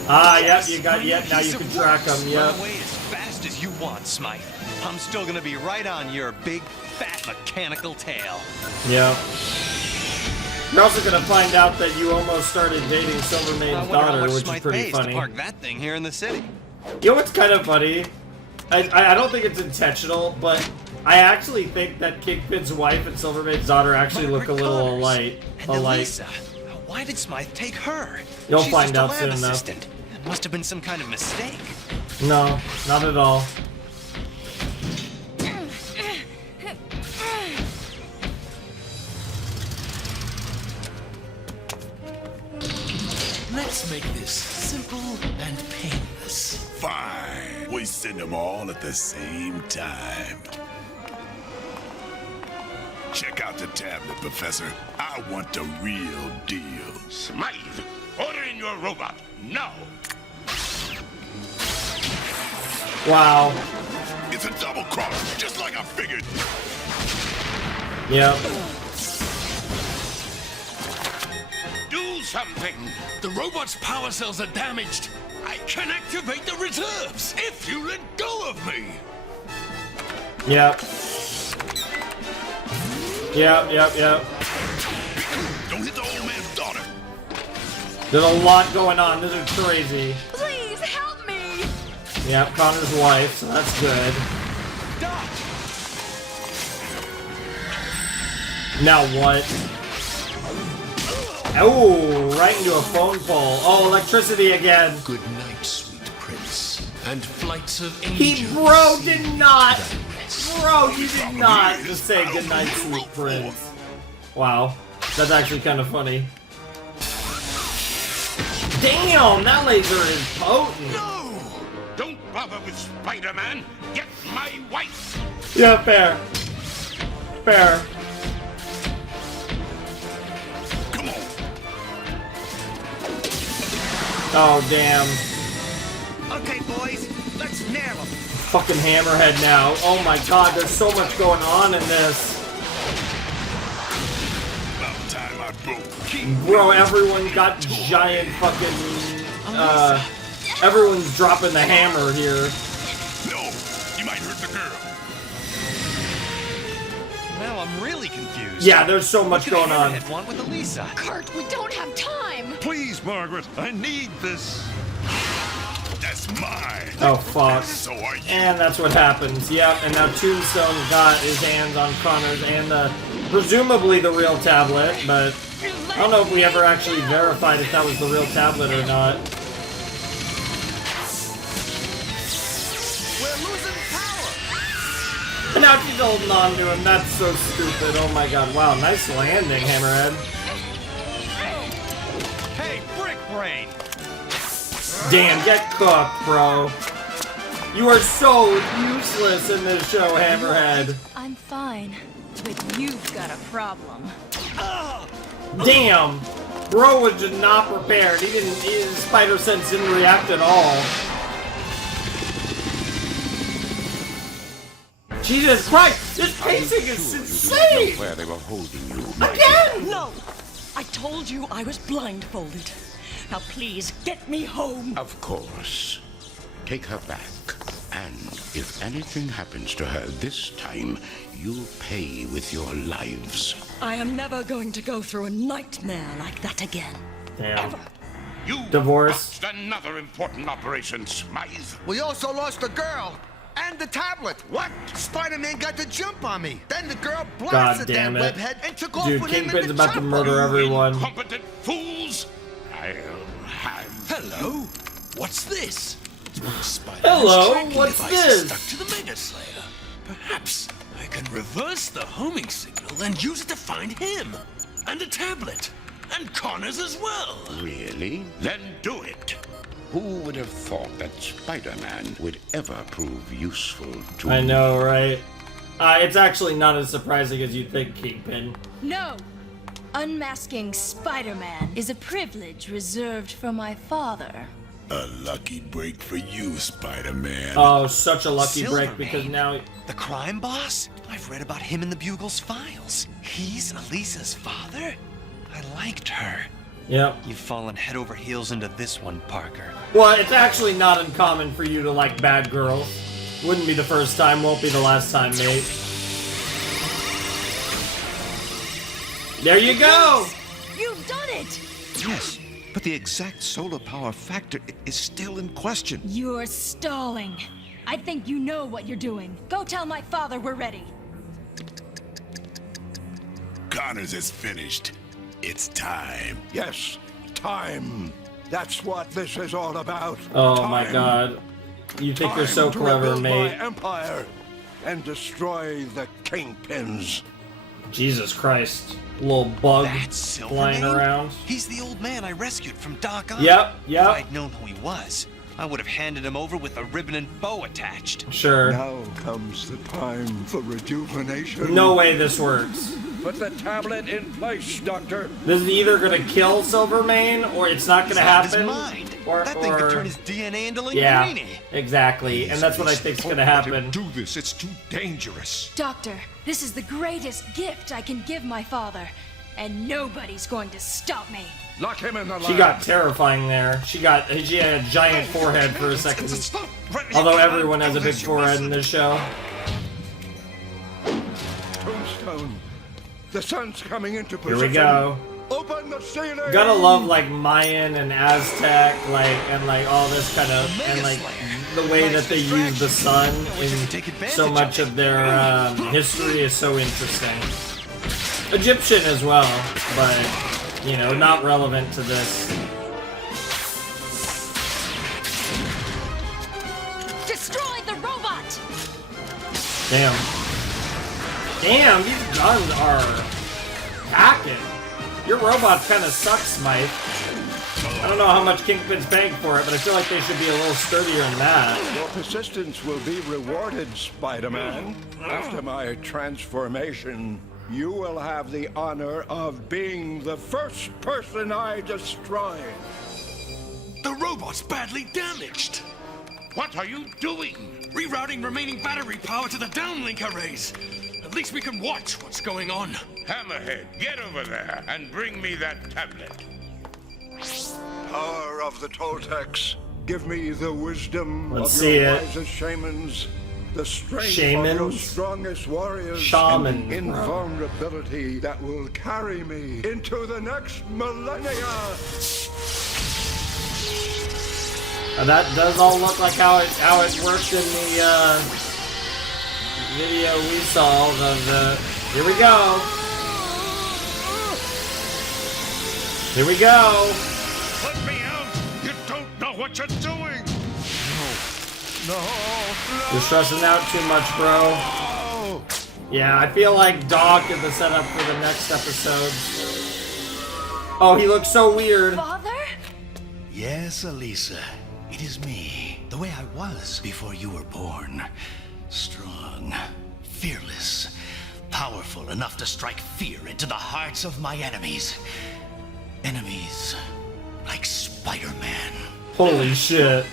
Ah, yep, you got, yep, now you can track him, yep. Run away as fast as you want, Smythe. I'm still gonna be right on your big, fat, mechanical tail. Yep. You're also gonna find out that you almost started dating Silvermane's daughter, which is pretty funny. To park that thing here in the city. You know what's kind of funny? I don't think it's intentional, but I actually think that Kingpin's wife and Silvermane's daughter actually look a little alike. Why did Smythe take her? You'll She's find just a out lab soon enough. assistant. It must have been some kind of mistake. No, not at all. Let's make this simple and painless. Fine. We send them all at the same time. Check out the tablet, Professor. I want the real deal. Smythe, order in your robot, now! Wow. It's a double cross, just like I figured. Yep. Do something! The robot's power cells are damaged. I can activate the reserves if you let go of me. Yep. Yep. Don't hit the old man's daughter. There's a lot going on. This is crazy. Please help me! Yep, Connor's wife, so that's good. Now what? Oh, right into a phone pole. Oh, electricity again. Good night, sweet prince. And flights of He, angels. bro, did not. Bro, you did not just say goodnight, sweet prince. Wow, that's actually kind of funny. Damn, that laser is potent. No! Don't bother with Spider-Man. Get my wife! Yeah, fair. Fair. Come on. Oh, damn. Okay, boys, let's nail him. Fucking hammerhead now. Oh my god, there's so much going on in this. About time I broke. Bro, everyone got giant fucking, everyone's dropping the hammer here. No, you might hurt the girl. Now I'm really confused. Yeah, there's so much going on. What did Hammerhead want with Elisa? Kurt, we don't have time! Please, Margaret, I need this. That's mine. Oh, fuck. So are you. And that's what happens. Yep, and now Tombstone got his hands on Connor's and presumably the real tablet, but I don't know if we ever actually verified if that was the real tablet or not. We're losing power. And now she's holding on to him. That's so stupid. Oh my god. Wow, nice landing, Hammerhead. Hey, Brick Brain! Damn, get cooked, bro. You are so useless in this show, Hammerhead. I'm fine. But you've got a problem. Damn! Bro was just not prepared. His spider sense didn't react at all. Jesus Christ! This pacing is insane! Where they were holding you. Again! No! I told you I was blindfolded. Now please, get me home! Of course. Take her back. And if anything happens to her this time, you'll pay with your lives. I am never going to go through a nightmare like that again. Damn. You Divorce. botched another important operation, Smythe. We also lost the girl and the tablet. What? Spider-Man got the jump on me. Then the girl God blasted that damn it. webhead and took off Dude, with him in Kingpin's the about to chopper. murder everyone. Incompetent fools! I'll have... Hello? What's this? Hello, Tracking what's device this? is stuck to the Mega Slayer. Perhaps I can reverse the homing signal and use it to find him. And a tablet. And Connor's as well. Really? Then do it. Who would have thought that Spider-Man would ever prove useful to I me? know, right? It's actually not as surprising as you'd think, Kingpin. No! Unmasking Spider-Man is a privilege reserved for my father. A lucky break for you, Spider-Man. Oh, such a lucky break Silvermane? because now... The crime boss? I've read about him in the Bugle's files. He's Elisa's father? I liked her. Yep. You've fallen head over heels into this one, Parker. Well, it's actually not uncommon for you to like bad girls. Wouldn't be the first time, won't be the last time, mate. There you go! You've done it! Yes, but the exact solar power factor is still in question. You're stalling. I think you know what you're doing. Go tell my father we're ready. Connors is finished. It's time. Yes, time. That's what this is all about. Oh time. my god. You think you're so to clever, rebuild mate. my empire and destroy the kingpins. Jesus Christ. Little bug flying around. He's the old man I rescued from Doc Ock. Yep. If I'd known who he was, I would have handed him over with a ribbon and bow attached. Sure. Now comes the time for rejuvenation. No way this works. Put the tablet in place, Doctor. This is either gonna kill Silvermane, or it's not gonna happen. That thing could turn his DNA into Linguini. Yeah, exactly. And that's what I think's gonna happen. Do this. It's too dangerous. Doctor, this is the greatest gift I can give my father, and nobody's going to stop me. Lock him in the lab. She got terrifying there. She had a giant forehead for a second. Although everyone has a big forehead in this show. Tombstone. The sun's coming into Here position. we go. Open the ceiling. Gotta love like Mayan and Aztec, and all this kind of, and like the way that they use the sun in so much of their history is so interesting. Egyptian as well, but you know, not relevant to this. Destroy the robot! Damn, these guns are packing. Your robot kind of sucks, Smythe. I don't know how much Kingpin's paying for it, but I feel like they should be a little sturdier than that. Your persistence will be rewarded, Spider-Man. After my transformation, you will have the honor of being the first person I destroy. The robot's badly damaged. What are you doing? Rerouting remaining battery power to the downlink arrays. At least we can watch what's going on. Hammerhead, get over there and bring me that tablet. Power of the Toltecs, give me the wisdom Let's of see your it. wisest shamans, the strength Shamans? of your strongest warriors, Shaman, and the invulnerability that will carry me into the next millennia. That does all look like how it worked in the video we saw. Here we go. Here we go. Let me out! You don't know what you're doing! No. You're stressing out too much, bro. Yeah, I feel like Doc is the setup for the next episode. Oh, he looks so weird. Father? Yes, Elisa. It is me, the way I was before you were born. Strong, fearless, powerful enough to strike fear into the hearts of my enemies. Enemies like Spider-Man. Holy shit.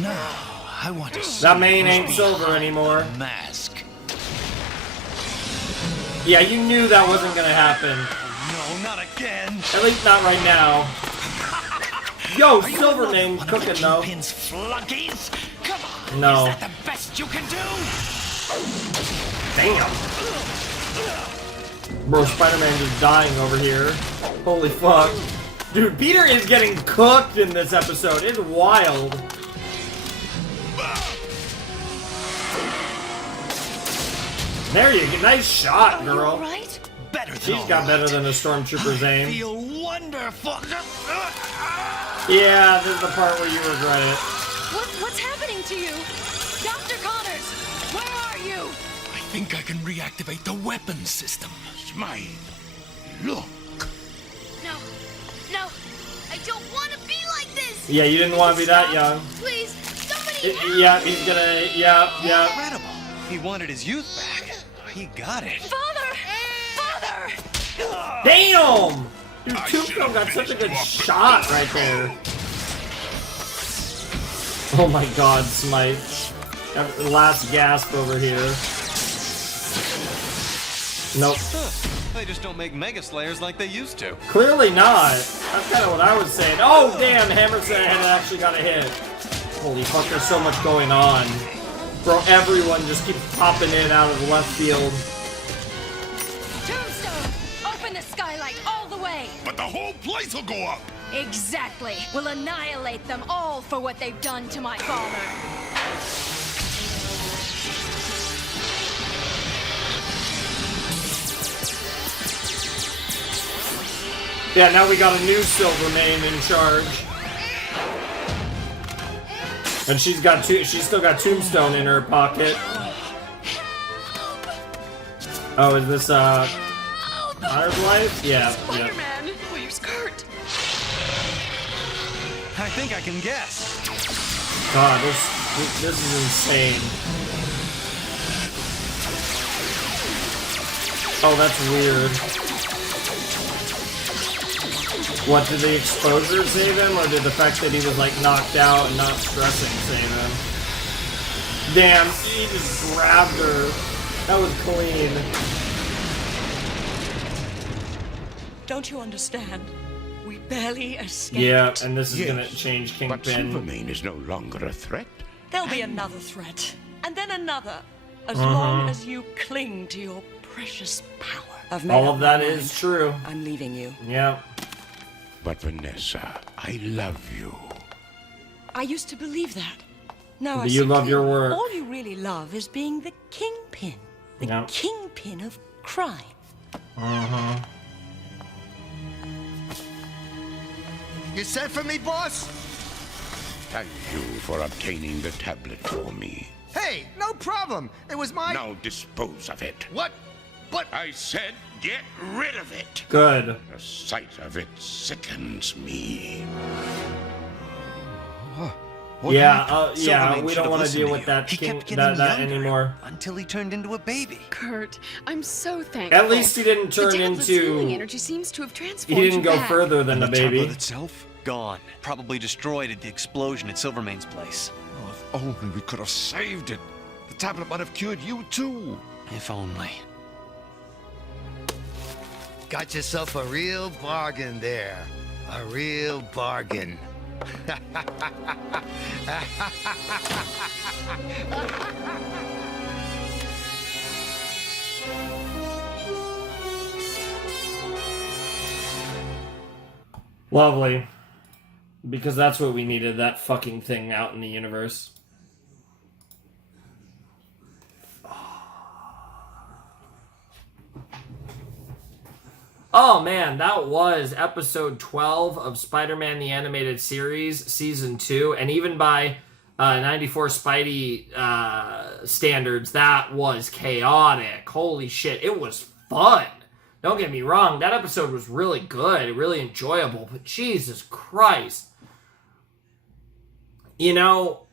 Now, I want to see That mane who's ain't silver behind anymore. the mask. Yeah, you knew that wasn't gonna happen. No, not again. At least not right now. Yo, Silvermane cooking though. Kingpin's flunkies? Come on, No. is that the best you can do? Damn. Bro, Spider-Man just dying over here. Holy fuck. Dude, Peter is getting cooked in this episode. It's wild. There you go. Nice shot, girl. Right? Better than She's got better than a Stormtrooper's aim. feel wonderful. Yeah, this is the part where you regret it. What's happening to you? Dr. Connors, where are you? I think I can reactivate the weapons system. Smile. Look. No, I don't want to be like this. Yeah, you didn't want to be that young. Please, somebody help Yeah, me. he's gonna. Yeah. Incredible. He wanted his youth back. He got it. Father! Father! Damn! Dude, Tombstone got such a good shot right there. Oh my god, Smite. Got the last gasp over here. Nope. they just don't make Mega Slayers like they used to. Clearly not. That's kind of what I was saying. Oh, damn, Hammer's had actually got a hit. Holy fuck, there's so much going on. Bro, everyone just keeps popping in out of the left field. Tombstone! Open the skylight all the way! But the whole place will go up! Exactly! We'll annihilate them all for what they've done to my father. Yeah, now we got a new Silvermane in charge. And she's still got Tombstone in her pocket. Oh, is this Honor's Life? Yeah. Spider-Man, where's Kurt? I think I can guess. God, this is insane. Oh, that's weird. What, did the exposure save him, or did the fact that he was, like, knocked out and not stressing save him? Damn, he just grabbed her. That was clean. Don't you understand? We barely escaped. Yeah, and this is gonna change Kingpin. But Silvermane is no longer a threat. There'll be another threat, and then another, as long as you cling to your precious power. I've made All up of that my is mind. true. I'm leaving you. Yeah. But Vanessa, I love you. I used to believe that. No, But I you see love your clearly. work. All you really love is being the kingpin. The Yeah. kingpin of crime. You sent for me, boss? Thank you for obtaining the tablet for me. Hey, no problem. It was my... Now dispose of it. What? But... I said get rid of it. Good. The sight of it sickens me. Yeah, Silvermane we should don't have want to listened deal to with you. that, He kept getting that younger anymore. until he turned into a baby. Kurt, I'm so thankful. At least he didn't turn the tablet's healing into... energy seems to have He transformed didn't you go back. further than And the the baby. tablet itself? Gone. Probably destroyed at the explosion at Silvermane's place. Oh, if only we could have saved it. The tablet might have cured you too. If only. Got yourself a real bargain there. A real bargain. Lovely. Because that's what we needed, that fucking thing out in the universe. Oh man, that was episode 12 of Spider-Man the Animated Series, Season 2. And even by 94 Spidey standards, that was chaotic. Holy shit, it was fun. Don't get me wrong, that episode was really good, really enjoyable, but Jesus Christ. You know,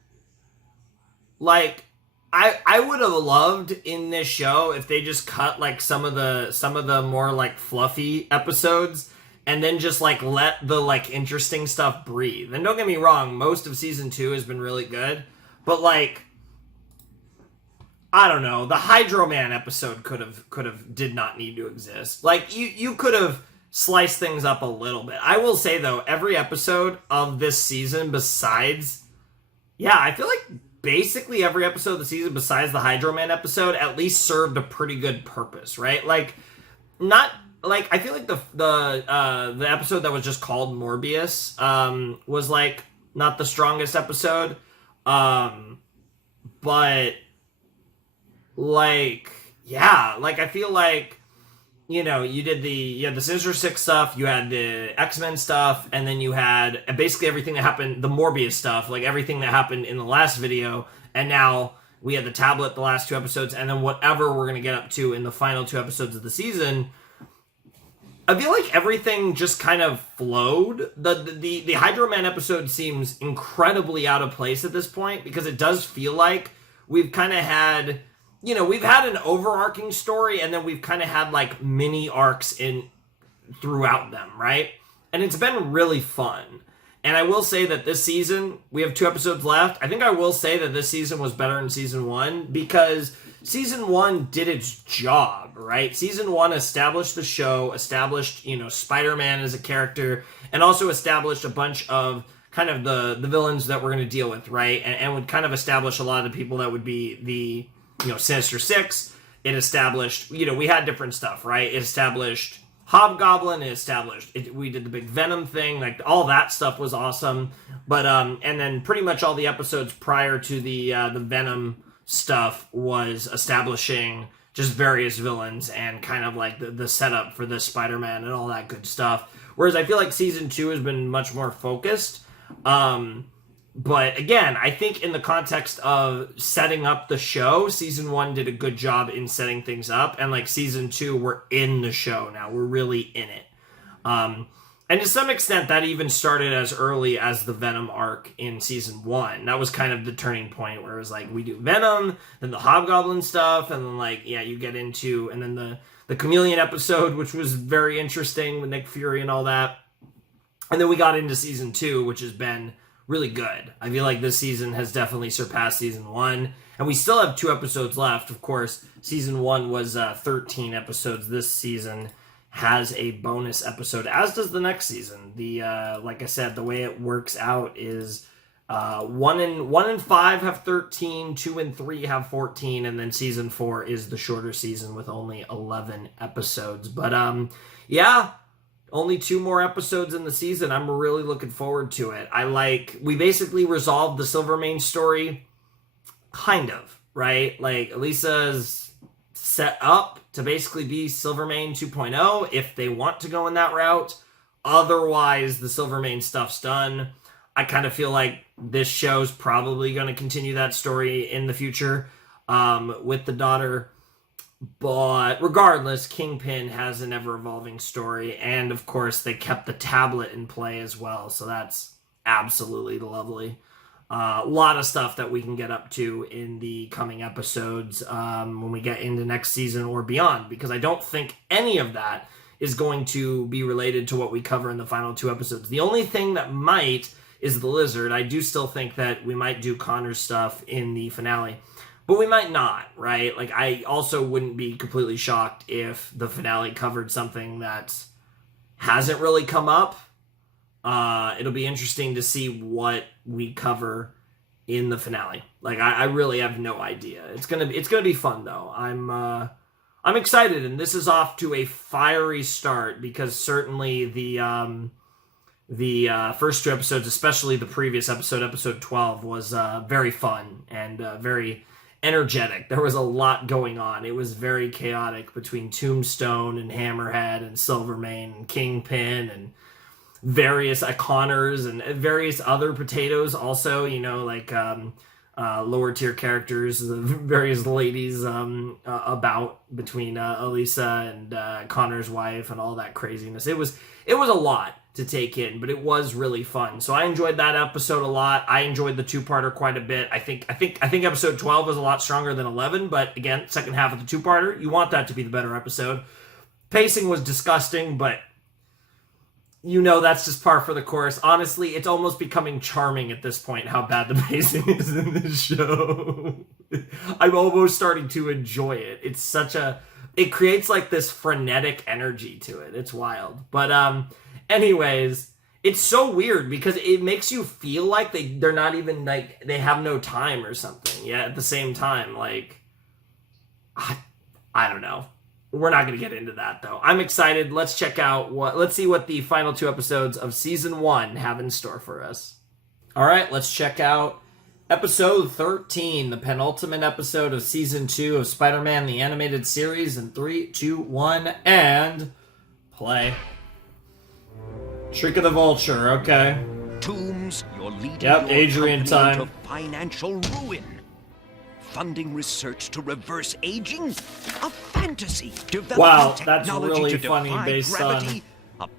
like, I would have loved in this show if they just cut like some of the more like fluffy episodes and then just like let the like interesting stuff breathe. And don't get me wrong, most of season 2 has been really good, but like, I don't know, the Hydro Man episode could have did not need to exist. Like you could have sliced things up a little bit. I will say though, every episode of this season besides, I feel like basically every episode of the season besides the Hydro Man episode at least served a pretty good purpose, right? Like, not like, I feel like the episode that was just called Morbius was like not the strongest episode, but like, like I feel like, you know, you had the Sinister Six stuff, you had the X-Men stuff, and then you had basically everything that happened, the Morbius stuff, like everything that happened in the last video, and now we had the tablet the last 2 episodes, and then whatever we're going to get up to in the final 2 episodes of the season. I feel like everything just kind of flowed. The Hydro Man episode seems incredibly out of place at this point, because it does feel like we've kind of had... You know, we've had an overarching story, and then we've kind of had, like, mini arcs throughout them, right? And it's been really fun. And I will say that this season, we have 2 episodes left. I think I will say that this season was better than season 1, because Season 1 did its job, right? Season 1 established the show, established, you know, Spider-Man as a character, and also established a bunch of kind of the villains that we're going to deal with, right? And would kind of establish a lot of the people that would be the, you know, Sinister Six. It established, you know, we had different stuff, right? It established Hobgoblin, we did the big Venom thing, like all that stuff was awesome. But and then pretty much all the episodes prior to the Venom stuff was establishing just various villains and kind of like the setup for this Spider-Man and all that good stuff. Whereas I feel like season 2 has been much more focused. But again, I think in the context of setting up the show, season 1 did a good job in setting things up, and like season 2, we're in the show now. We're really in it. And to some extent, that even started as early as the Venom arc in season 1. That was kind of the turning point where it was like, we do Venom, then the Hobgoblin stuff, and then like, yeah, you get into, and then the Chameleon episode, which was very interesting with Nick Fury and all that. And then we got into season 2, which has been really good. I feel like this season has definitely surpassed season 1. And we still have 2 episodes left. Of course, season 1 was 13 episodes. This season has a bonus episode, as does the next season. The like I said, the way it works out is 1 and 5 have 13, 2 and 3 have 14, and then season 4 is the shorter season with only 11 episodes. But yeah, only 2 more episodes in the season. I'm really looking forward to it. We basically resolved the Silvermane story, kind of, right? Like, Elisa's set up to basically be Silvermane 2.0 if they want to go in that route. Otherwise, the Silvermane stuff's done. I kind of feel like this show's probably going to continue that story in the future with the daughter. But regardless, Kingpin has an ever-evolving story, and of course they kept the tablet in play as well, so that's absolutely lovely. A lot of stuff that we can get up to in the coming episodes when we get into next season or beyond, because I don't think any of that is going to be related to what we cover in the final 2 episodes. The only thing that might is the Lizard. I do still think that we might do Connor's stuff in the finale. But we might not, right? Like, I also wouldn't be completely shocked if the finale covered something that hasn't really come up. It'll be interesting to see what we cover in the finale. Like, I really have no idea. It's gonna be fun though. I'm excited, and this is off to a fiery start because certainly the first 2 episodes, especially the previous episode, episode 12, was very fun and very energetic. There was a lot going on. It was very chaotic between Tombstone and Hammerhead and Silvermane and Kingpin and various Connors and various other potatoes also, you know, like lower tier characters, the various ladies about between Elisa and Connor's wife and all that craziness. It was a lot to take in, but it was really fun. So I enjoyed that episode a lot. I enjoyed the 2-parter quite a bit. I think episode 12 was a lot stronger than 11, but again, second half of the 2-parter, you want that to be the better episode. Pacing was disgusting, but you know that's just par for the course. Honestly, it's almost becoming charming at this point how bad the pacing is in this show. I'm almost starting to enjoy it. It's it creates like this frenetic energy to it. It's wild. But anyways, it's so weird because it makes you feel like they're not even like they have no time or something. Yeah, at the same time, like I don't know. We're not going to get into that though. I'm excited. Let's see what the final 2 episodes of season 1 have in store for us. All right, let's check out episode 13, the penultimate episode of season 2 of Spider-Man the Animated Series in 3, 2, 1, and play. Shriek of the Vulture, okay. Tombs, you're leading yep, your Adrian time. Into financial ruin. Funding research to reverse aging? A fantasy. Wow, that's really funny based gravity, on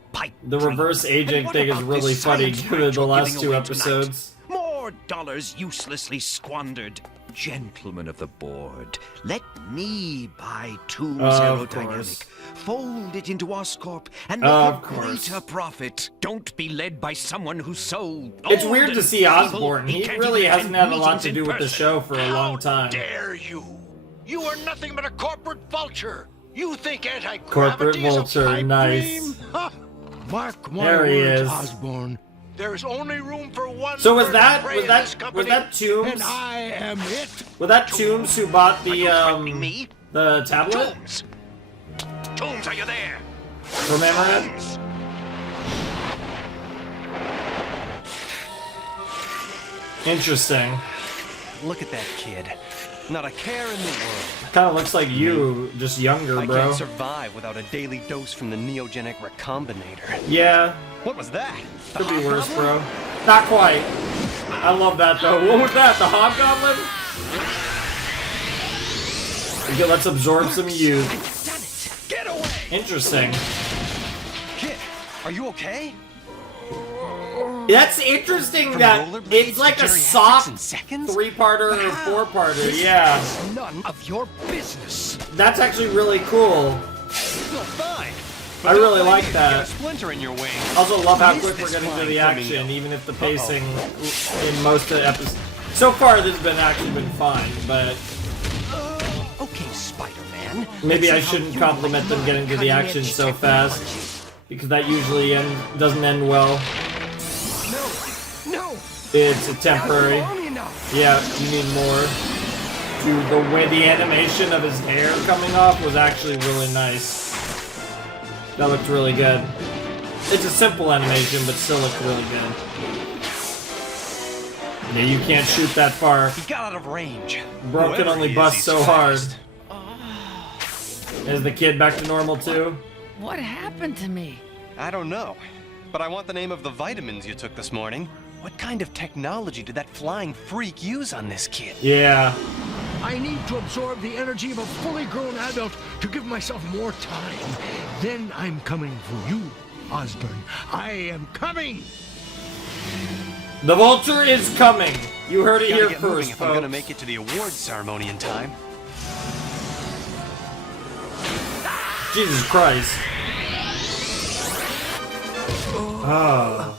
the reverse aging thing is really funny given the last 2 episodes. More dollars uselessly squandered. Gentlemen of the board, let me buy Tombs Aerodynamic, fold it into Oscorp, and make a greater profit. Don't be led by someone who's so It's weird to see Osborn. He really hasn't had a lot to do with the show for a long time. How dare you? You are nothing but a corporate vulture. You think anti-gravity Corporate is a vulture, pipe nice. dream? Huh. Mark my There he words, is. Osborn. There's only room for one. So was bird that of prey was in this that company, was that Toombs? And I am it. Was that Toombs who bought the tablet? Toombs, are you there? Remember it? Interesting. Look at that kid. Not a care in the world. Kind of looks like you, just younger, I bro. can't survive without a daily dose from the Neogenic Recombinator. Yeah. What was that? Could be worse, bro. Not quite. I love that though. What was that? The Hobgoblin? Okay, let's absorb some youth. Get away! Interesting. Kid, are you okay? That's interesting that it's like a soft 3-parter or 4-parter, yeah. None of your business. That's actually really cool. Fine. I really like that. Splinter in your wing. Also love how What is quick we're this getting to flying the action, flamingo? even if the pacing in most of the episodes. So far, this has actually been fine, but Okay, Spider-Man. maybe I shouldn't compliment them getting to the action so fast, because that usually doesn't end well. No. It's a temporary. Yeah, you need more. Dude, the way the animation of his hair coming off was actually really nice. That looked really good. It's a simple animation, but still looked really good. Yeah, you can't shoot that far. He got out of range. Bro can only bust so hard. Is the kid back to normal too? What happened to me? I don't know, but I want the name of the vitamins you took this morning. What kind of technology did that flying freak use on this kid? Yeah. I need to absorb the energy of a fully grown adult to give myself more time. Then I'm coming for you, Osborn. I am coming! The Vulture is coming! You heard it Gotta here get moving first, if I'm gonna folks. make it to the awards ceremony in time. Jesus Christ. Oh.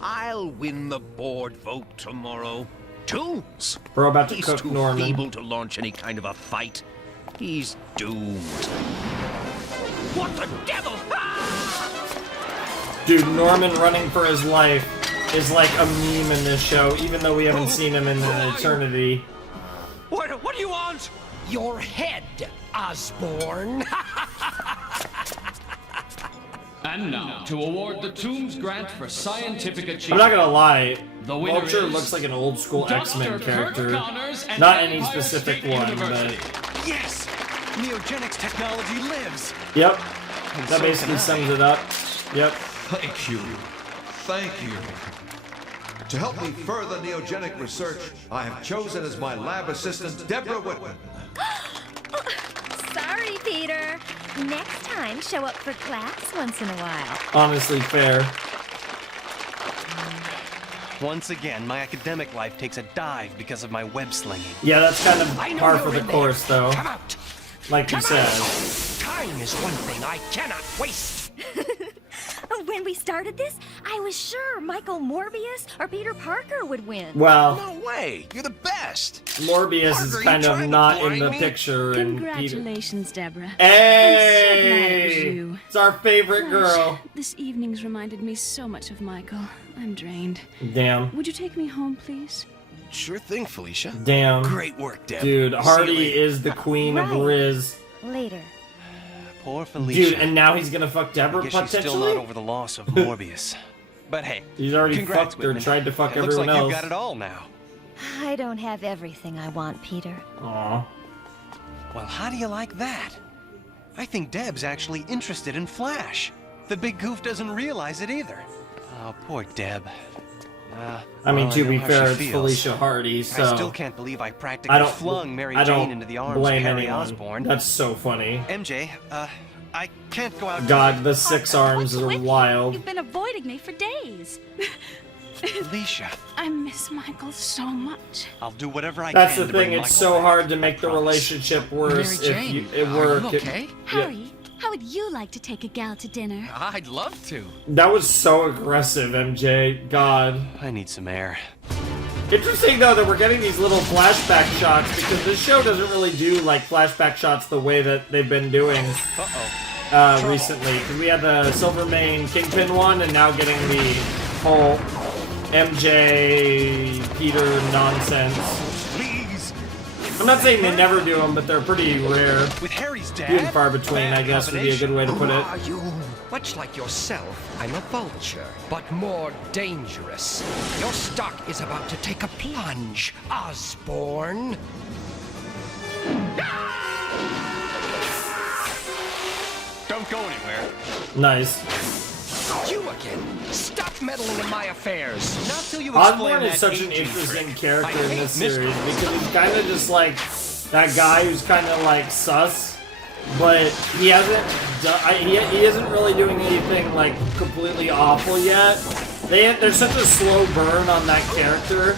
I'll win the board vote tomorrow. Toombs. We're about to He's cook too Norman. feeble to launch any kind of a fight. He's doomed. What the devil? Dude, Norman running for his life is like a meme in this show, even though we haven't seen him in an eternity. What do you want? Your head, Osborn. And now, to award the Toombs Grant for Scientific Achievement. I'm not gonna lie, The winner Vulture is looks like an old school Dr. X-Men Kirk character. Connors and Not any Empire specific State one, University. but Yes! Neogenic's technology lives! yep. And That so basically can I. sums it up. Yep. Thank you. Thank you. To help me further neogenic research, I have chosen as my lab assistant Deborah Whitman. Sorry, Peter. Next time, show up for class once in a while. Honestly fair. Once again, my academic life takes a dive because of my web slinging. Yeah, that's kind of I know par you're for the in there. course, though. Come out. Like you Come said. out. Time is one thing I cannot waste. When we started this, I was sure Michael Morbius or Peter Parker would win. Well, No way. You're the best. Morbius is Parker, kind you of trying to not in blind the me? picture, and Peter. Congratulations, Deborah. Hey! I'm so glad it was you. It's our favorite Gosh, girl. This evening's reminded me so much of Michael. I'm drained. Damn. Would you take me home, please? Sure thing, Felicia. Damn. Great work, Deb. Dude, See you Hardy later. is the queen of Right. Riz. Later. Poor Felicia. Dude, and now he's gonna fuck Deborah I guess she's still potentially? not over the loss of Morbius. But hey, He's already congrats, fucked her, Whitman. tried to fuck It looks everyone like else. you've got it all now. I don't have everything I want, Peter. Aw. Well, how do you like that? I think Deb's actually interested in Flash. The big goof doesn't realize it either. Oh, poor Deb. I mean, well, to know be how fair, she it's feels. Felicia Hardy, so I still can't believe I practically I don't flung Mary I don't Jane into the arms of blame Harry anyone. Osborn. That's so funny. MJ, I can't go out. God, the 6 arms are wild. You've been avoiding me for days. Felicia, I miss Michael so much. I'll do whatever I That's can the to thing, bring it's Michael so back. hard to make the relationship worse Mary if Jane, it are you worked. okay? Yeah. Harry, how would you like to take a gal to dinner? I'd love to. That was so aggressive, MJ. God. I need some air. Interesting though that we're getting these little flashback shots because this show doesn't really do like flashback shots the way that they've been doing recently. Because we had the Silvermane Kingpin one, and now getting the whole MJ Peter nonsense. Please. I'm not saying they never do them, but they're pretty rare. With Harry's dad. Few and far between, I guess, would be a good way to put it. Who are you? Much like yourself, I'm a vulture, but more dangerous. Your stock is about to take a plunge, Osborn. Don't go anywhere. Nice. You again. Stop meddling in my affairs. Not till you Osborn is such an interesting character in this series because he's kind of just like that guy who's kind of like sus, but he hasn't he isn't really doing anything like completely awful yet. There's such a slow burn on that character,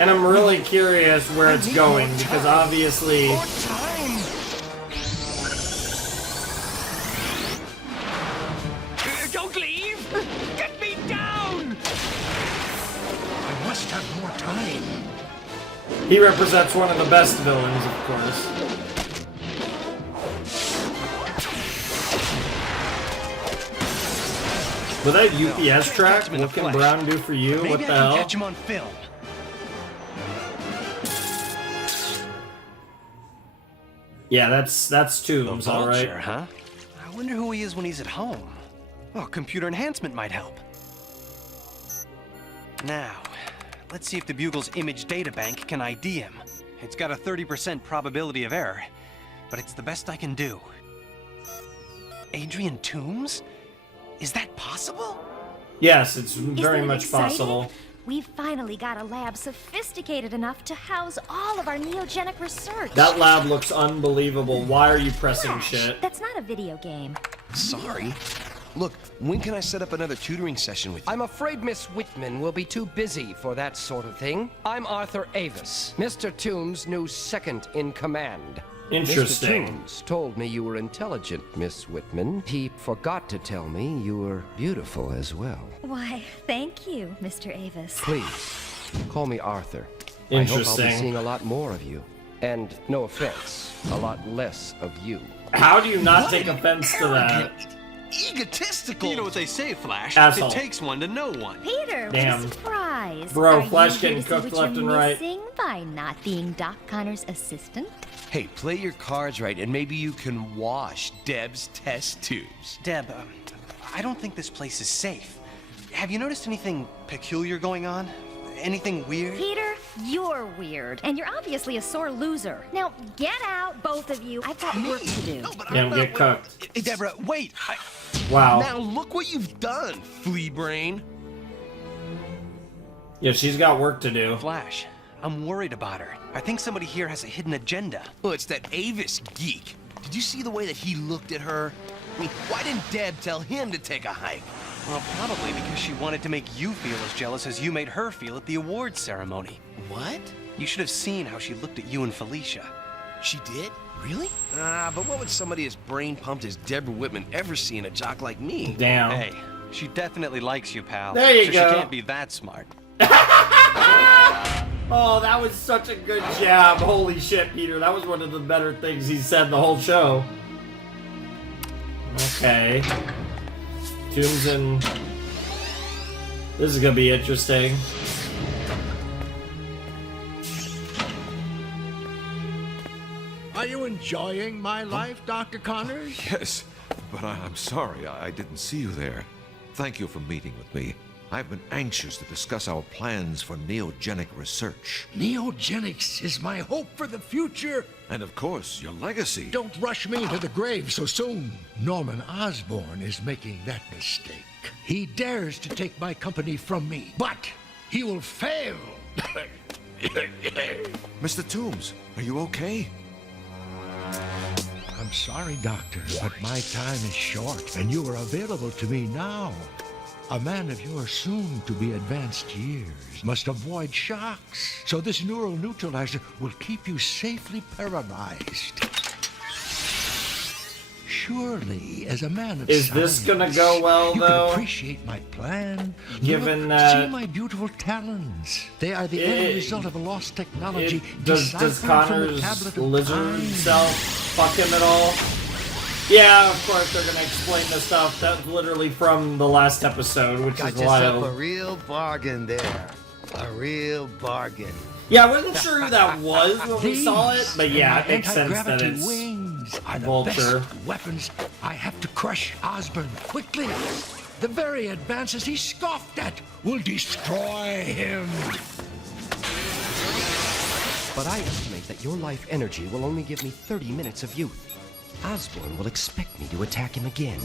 and I'm really curious where it's going because obviously. Don't leave! Get me down! I must have more time. He represents one of the best villains, of course. With that UPS track, what can Brown do for you? What the hell? Catch him on film. Yeah, that's Tombs, all right. Vulture, huh? I wonder who he is when he's at home. Oh, computer enhancement might help. Now, let's see if the Bugle's image databank can ID him. It's got a 30% probability of error, but it's the best I can do. Adrian Toombs? Is that possible? Yes, it's very much possible. We've finally got a lab sophisticated enough to house all of our neogenic research. That lab looks unbelievable. Why are you pressing shit? That's not a video game. Sorry. Look, when can I set up another tutoring session with you? I'm afraid Miss Whitman will be too busy for that sort of thing. I'm Arthur Avis, Mr. Toombs' new second in command. Interesting. Mr. Toombs told me you were intelligent, Miss Whitman. He forgot to tell me you were beautiful as well. Why, thank you, Mr. Avis. Please, call me Arthur. Interesting. I hope I'll be seeing a lot more of you. And, no offense, a lot less of you. How do you not take offense to that? Egotistical. You know what they say, Flash. Asshole. It takes one to know one. Peter, Damn. what a surprise. Bro, Are Flash you here getting to see cooked what left you're and right. missing by not being Doc Connor's assistant? Hey, play your cards right, and maybe you can wash Deb's test tubes. Deb, I don't think this place is safe. Have you noticed anything peculiar going on? Anything weird? Peter, you're weird, and you're obviously a sore loser. Now, get out, both of you. I've got work to do. Yeah, get cooked. Hey, Deborah, wait. Wow. Now look what you've done, flea brain. Yeah, she's got work to do. Flash, I'm worried about her. I think somebody here has a hidden agenda. Oh, it's that Avis geek. Did you see the way that he looked at her? I mean, why didn't Deb tell him to take a hike? Well, probably because she wanted to make you feel as jealous as you made her feel at the awards ceremony. What? You should have seen how she looked at you and Felicia. She did? Really? But what would somebody as brain pumped as Deborah Whitman ever see in a jock like me? Damn. Hey, she definitely likes you, pal. There you so go. She can't be that smart. Oh, that was such a good jab. Holy shit, Peter. That was one of the better things he said the whole show. Okay. Tombs and... This is gonna be interesting. Are you enjoying my life, Dr. Connors? Yes, but I'm sorry I didn't see you there. Thank you for meeting with me. I've been anxious to discuss our plans for neogenic research. Neogenics is my hope for the future. And of course, your legacy. Don't rush me into the grave so soon. Norman Osborn is making that mistake. He dares to take my company from me, but he will fail. Mr. Toombs, are you okay? I'm sorry, Doctor, but my time is short, and you are available to me now. A man of your soon-to-be advanced years must avoid shocks, so this neural neutralizer will keep you safely paralyzed. Surely, as a man of Is science, this gonna go well, you though? can appreciate my plan. Given Look, that- see my beautiful talons. They are the end result of a lost technology. Does deciphered from the Connor's tablet of lizard time. self fuck him at all? Yeah, of course they're gonna explain the stuff. That's literally from the last episode, which Got is yourself a wild. real bargain there. A real bargain. Yeah, I wasn't sure who that was when we saw it, These but yeah, and it makes my sense that anti-gravity it's wings are the Vulture. best weapons. I have to crush Osborn quickly. The very advances he scoffed at will destroy him. But I estimate that your life energy will only give me 30 minutes of youth. Osborn will expect me to attack him again.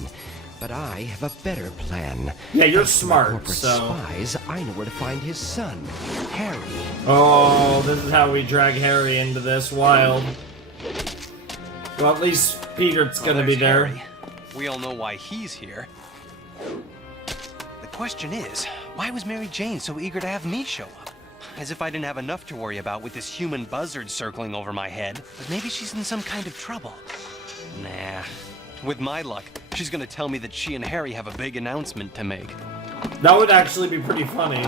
But I have a better plan. Yeah, you're Thanks to my smart, corporate so- spies, I know where to find his son, Harry. Oh, this is how we drag Harry into this. Wild. Well, at least Peter's gonna be there's there. Harry. We all know why he's here. The question is, why was Mary Jane so eager to have me show up? As if I didn't have enough to worry about with this human buzzard circling over my head. But maybe she's in some kind of trouble. Nah. With my luck, she's gonna tell me that she and Harry have a big announcement to make. That would actually be pretty funny.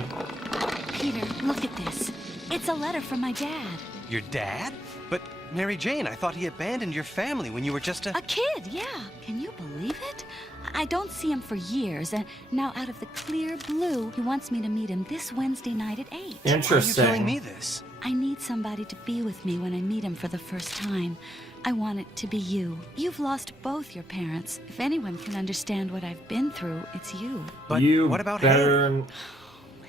Peter, look at this. It's a letter from my dad. Your dad? But Mary Jane, I thought he abandoned your family when you were just A kid, yeah. Can you believe it? I don't see him for years, and now out of the clear blue, he wants me to meet him this Wednesday night at 8. Interesting. Why are you telling me this? I need somebody to be with me when I meet him for the first time. I want it to be you. You've lost both your parents. If anyone can understand what I've been through, it's you. But you what about better...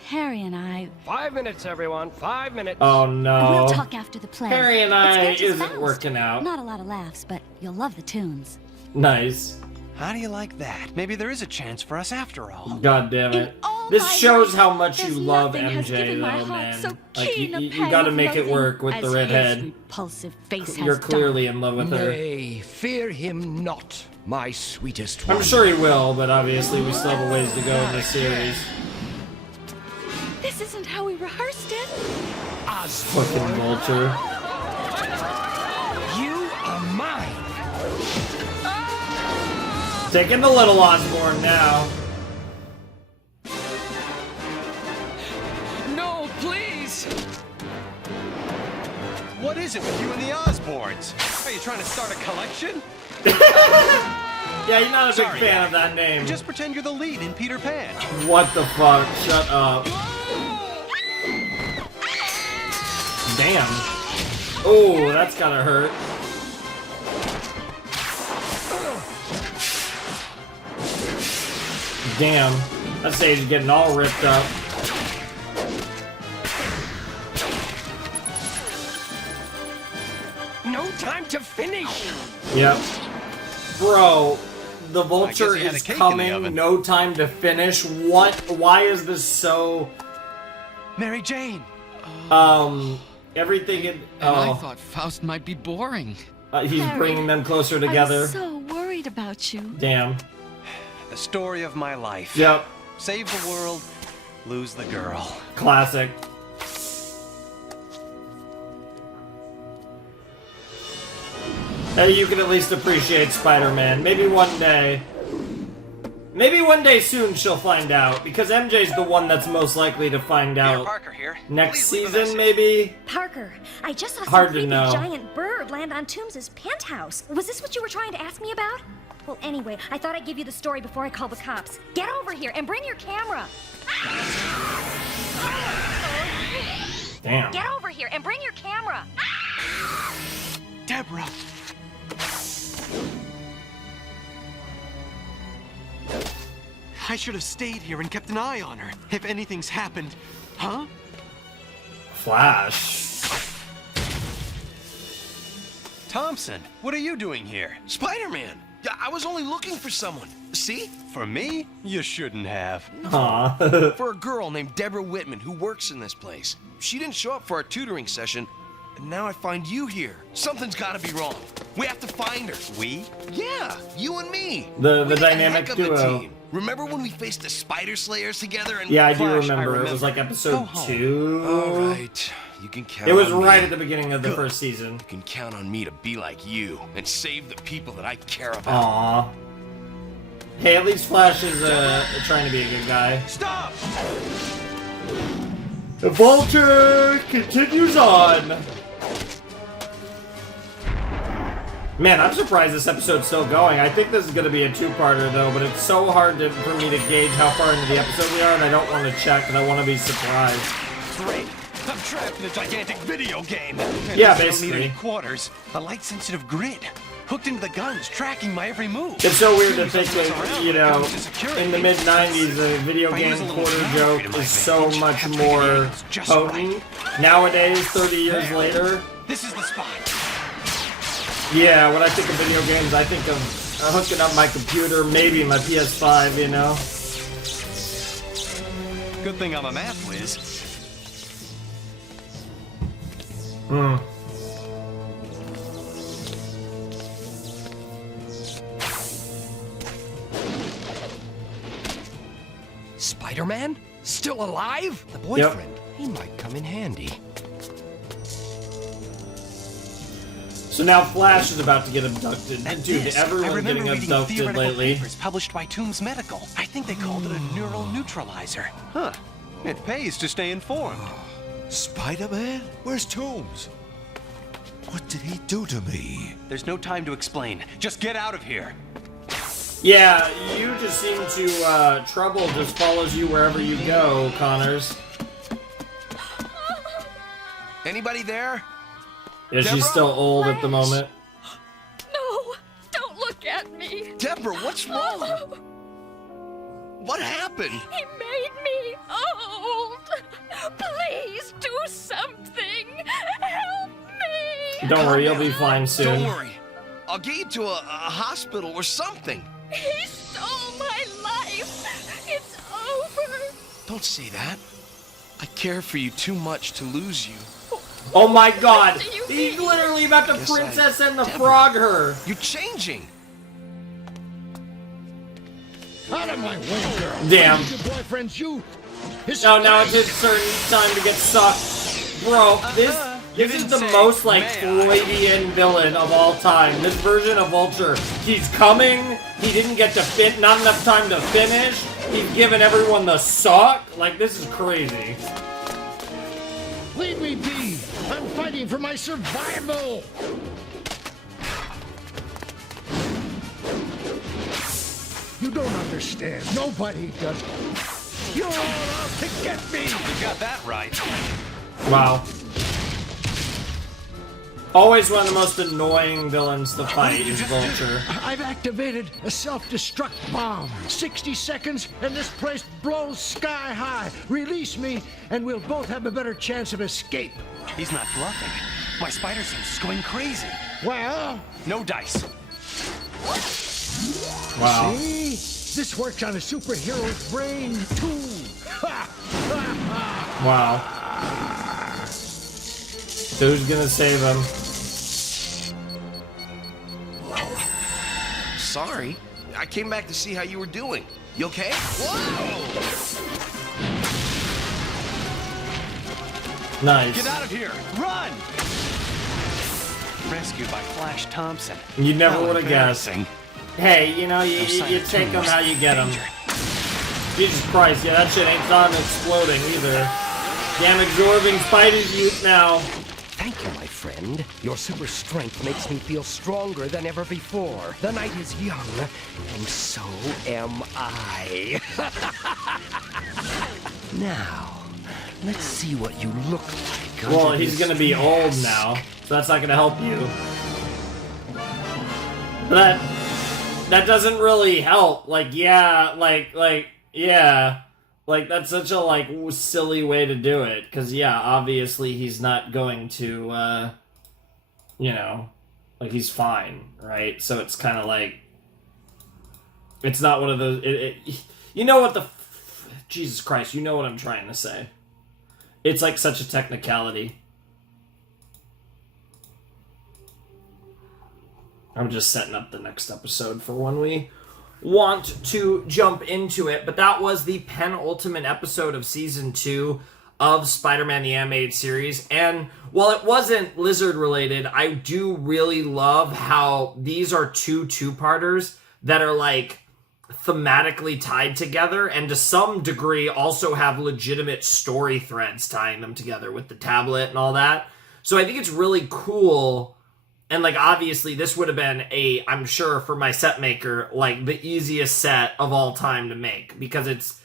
Harry and I... 5 minutes, everyone. 5 minutes. Oh no. We'll talk after the play. Harry and It's I Vengeance isn't Faust. working out. Not a lot of laughs, but you'll love the tunes. Nice. How do you like that? Maybe there is a chance for us after all. God damn it. all This my shows life, how much you there's love nothing has MJ, given my though, heart man. so Like, keen a you pang gotta of make it loathing work with the as his redhead. repulsive face You're has clearly done. in love with her. Nay, fear him not, my sweetest one. I'm sure he will, but obviously we still have a ways to go in this series. This isn't how we rehearsed it. Fucking Vulture. You are mine. Taking the little Osborn now. No, please! What is it with you and the Osborns? Are you trying to start a collection? Yeah, you're not a big Sorry, fan Harry. of that name. Just pretend you're the lead in Peter Pan. What the fuck? Shut up. Damn. Oh, that's gotta hurt. Damn. That stage is getting all ripped up. No time to finish! Yep. Bro, the Vulture he had a is cake in the coming. oven. No time to finish. What? Why is this so... Mary Jane! Everything in... And I Oh, thought Faust might be boring. he's Harry, bringing them closer I together. was so worried about you. Damn. The story of my life. Yep. Save the world, lose the girl. Classic. Hey, you can at least appreciate Spider-Man. Maybe one day. Maybe one day soon she'll find out, because MJ's the one that's most likely to find out. Parker here. Next Please leave a season, message. maybe? Parker, I just saw Hard some to creepy know. giant bird land on Toombs' penthouse. Was this what you were trying to ask me about? Well, anyway, I thought I'd give you the story before I call the cops. Get over here and bring your camera. Damn. Get over here and bring your camera. Deborah! I should have stayed here and kept an eye on her. If anything's happened. Huh? Flash. Thompson, what are you doing here? Spider-Man! Yeah, I was only looking for someone. See? For me? You shouldn't have. Aw. For a girl named Deborah Whitman who works in this place. She didn't show up for our tutoring session, and now I find you here. Something's gotta be wrong. We have to find her. We? Yeah, you and me. The We did a dynamic heck of a duo. team. Remember when we faced the Spider Slayers together and Yeah, I do Flash, remember. I It was like Go episode home. 2. All right. You can count It was on right me. at the beginning of the Good. first season. You can count on me to be like you and save the people that I care about. Aww. Hey, at least Flash is trying to be a good guy. Stop! The Vulture continues on. Man, I'm surprised this episode's still going. I think this is going to be a two-parter, though, but it's so hard for me to gauge how far into the episode we are, and I don't want to check, and I want to be surprised. Great. I'm trapped in a gigantic video game. And Yeah, I don't basically. need any quarters. A light-sensitive grid. Hooked into the guns, tracking my every move. It's so weird to think that, you know, in the mid-90s, the video game quarter joke is so much more potent. Nowadays, 30 years later, This is the spot. yeah, when I think of video games, I think of hooking up my computer, maybe my PS5, you know? Good thing I'm a math whiz. Hmm. Spider-Man? Still alive? The boyfriend? He might come in handy. So now Flash is about to get abducted. Dude, I everyone's remember getting reading abducted theoretical lately. papers published by Toombs Medical. I think they called it a neural neutralizer. Huh. It pays to stay informed. Spider-Man? Where's Toombs? What did he do to me? There's no time to explain. Just get out of here. Yeah, you just seem to, trouble just follows you wherever you go, Connors. Anybody there? Yeah, she's Deborah? still old at the moment. No, don't look at me. Deborah, what's wrong? What happened? He made me old. Please do something. Help me. Don't worry, you'll be fine soon. Don't worry. I'll get you to a hospital or something. He stole my life. It's over. Don't say that. I care for you too much to lose you. Oh my god! He's literally about to Yes, princess and the Deborah, frog her! You're changing. Out of my way, girl. Damn. Your boyfriend's youth. Oh, now it's his certain time to get sucked. Bro, this is the most, like, Freudian villain of all time. This version of Vulture. He's coming, he didn't get to not enough time to finish, he's giving everyone the suck. Like, this is crazy. Leave me be. I'm fighting for my survival. You don't understand. Nobody does. You're all out to get me. You got that right. Wow. Always one of the most annoying villains to fight is Vulture. I've activated a self-destruct bomb. 60 seconds and this place blows sky high. Release me and we'll both have a better chance of escape. He's not bluffing. My spider sense is going crazy. Well... No dice. Wow. See? This works on a superhero's brain, too. Wow. So who's gonna save him? Sorry. I came back to see how you were doing. You okay? Whoa! Nice. Get out of here! Run! Rescued by Flash Thompson. You never How would have guessed. embarrassing. Hey, you know, you take them how you get them. Jesus Christ, yeah, that shit ain't done exploding either. Damn absorbing Spidey's youth now. Thank you, my friend. Your super strength makes me feel stronger than ever before. The night is young, and so am I. Now, let's see what you look like. Well, under he's this gonna be old mask. now, so that's not gonna help you. But that doesn't really help. Like, yeah, yeah. Like, that's such a, like, silly way to do it. Because, yeah, obviously he's not going to, you know, like, he's fine, right? So it's kind of like, it's not one of those, you know what Jesus Christ, you know what I'm trying to say. It's, like, such a technicality. I'm just setting up the next episode for when we want to jump into it. But that was the penultimate episode of Season 2 of Spider-Man the Animated Series. And while it wasn't Lizard related, I do really love how these are two-parters that are like thematically tied together and to some degree also have legitimate story threads tying them together with the tablet and all that. So I think it's really cool. And like obviously this would have been I'm sure for my set maker, like the easiest set of all time to make because it's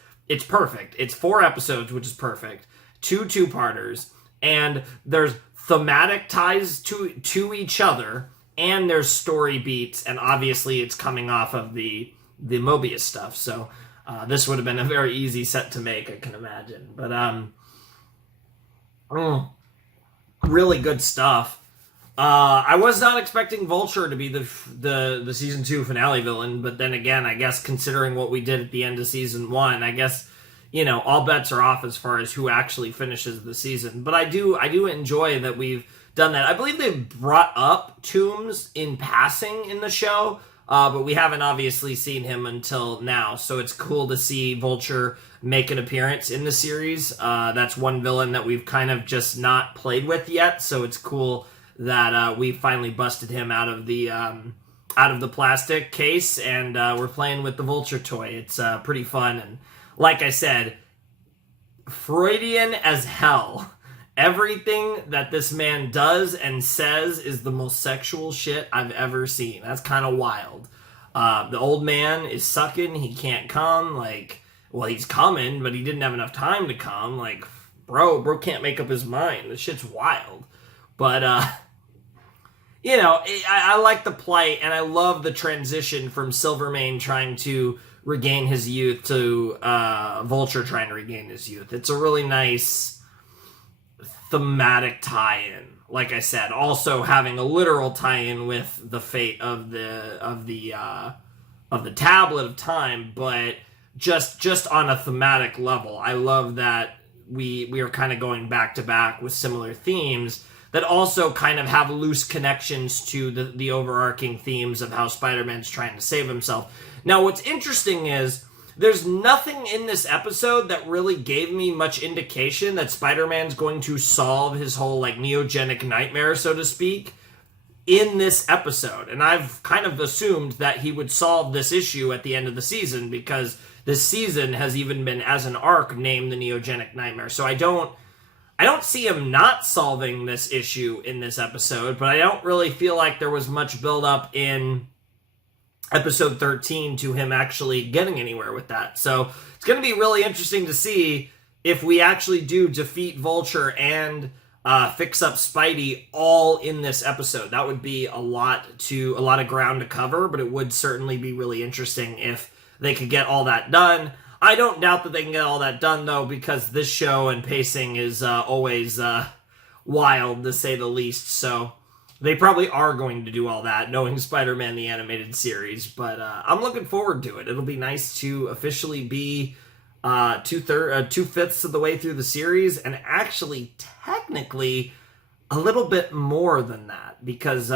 perfect. It's 4 episodes, which is perfect. 2-parters, and there's thematic ties to each other, and there's story beats, and obviously it's coming off of the Mobius stuff. So this would have been a very easy set to make, I can imagine. But really good stuff. I was not expecting Vulture to be the season 2 finale villain, but then again, I guess considering what we did at the end of season 1, I guess, you know, all bets are off as far as who actually finishes the season. But I do enjoy that we've done that. I believe they brought up Toomes in passing in the show, but we haven't obviously seen him until now. So it's cool to see Vulture make an appearance in the series. That's one villain that we've kind of just not played with yet. So it's cool that we finally busted him out of the plastic case, and we're playing with the Vulture toy. It's pretty fun, and like I said, Freudian as hell. Everything that this man does and says is the most sexual shit I've ever seen. That's kind of wild. The old man is sucking. He can't come. Like, well, he's coming, but he didn't have enough time to come. Like, bro can't make up his mind. This shit's wild. But, you know, I like the plight, and I love the transition from Silvermane trying to regain his youth to Vulture trying to regain his youth. It's a really nice thematic tie-in. Like I said, also having a literal tie-in with the fate of the tablet of time, but just on a thematic level. I love that we are kind of going back to back with similar themes that also kind of have loose connections to the overarching themes of how Spider-Man's trying to save himself. Now, what's interesting is there's nothing in this episode that really gave me much indication that Spider-Man's going to solve his whole, like, Neogenic Nightmare, so to speak, in this episode. And I've kind of assumed that he would solve this issue at the end of the season because this season has even been, as an arc, named the Neogenic Nightmare. So I don't see him not solving this issue in this episode, but I don't really feel like there was much build-up in episode 13 to him actually getting anywhere with that. So it's going to be really interesting to see if we actually do defeat Vulture and fix up Spidey all in this episode. That would be a lot of ground to cover, but it would certainly be really interesting if they could get all that done. I don't doubt that they can get all that done, though, because this show and pacing is always wild, to say the least. So they probably are going to do all that, knowing Spider-Man the Animated Series. But I'm looking forward to it. It'll be nice to officially be 2/5 of the way through the series, and actually, technically, a little bit more than that, because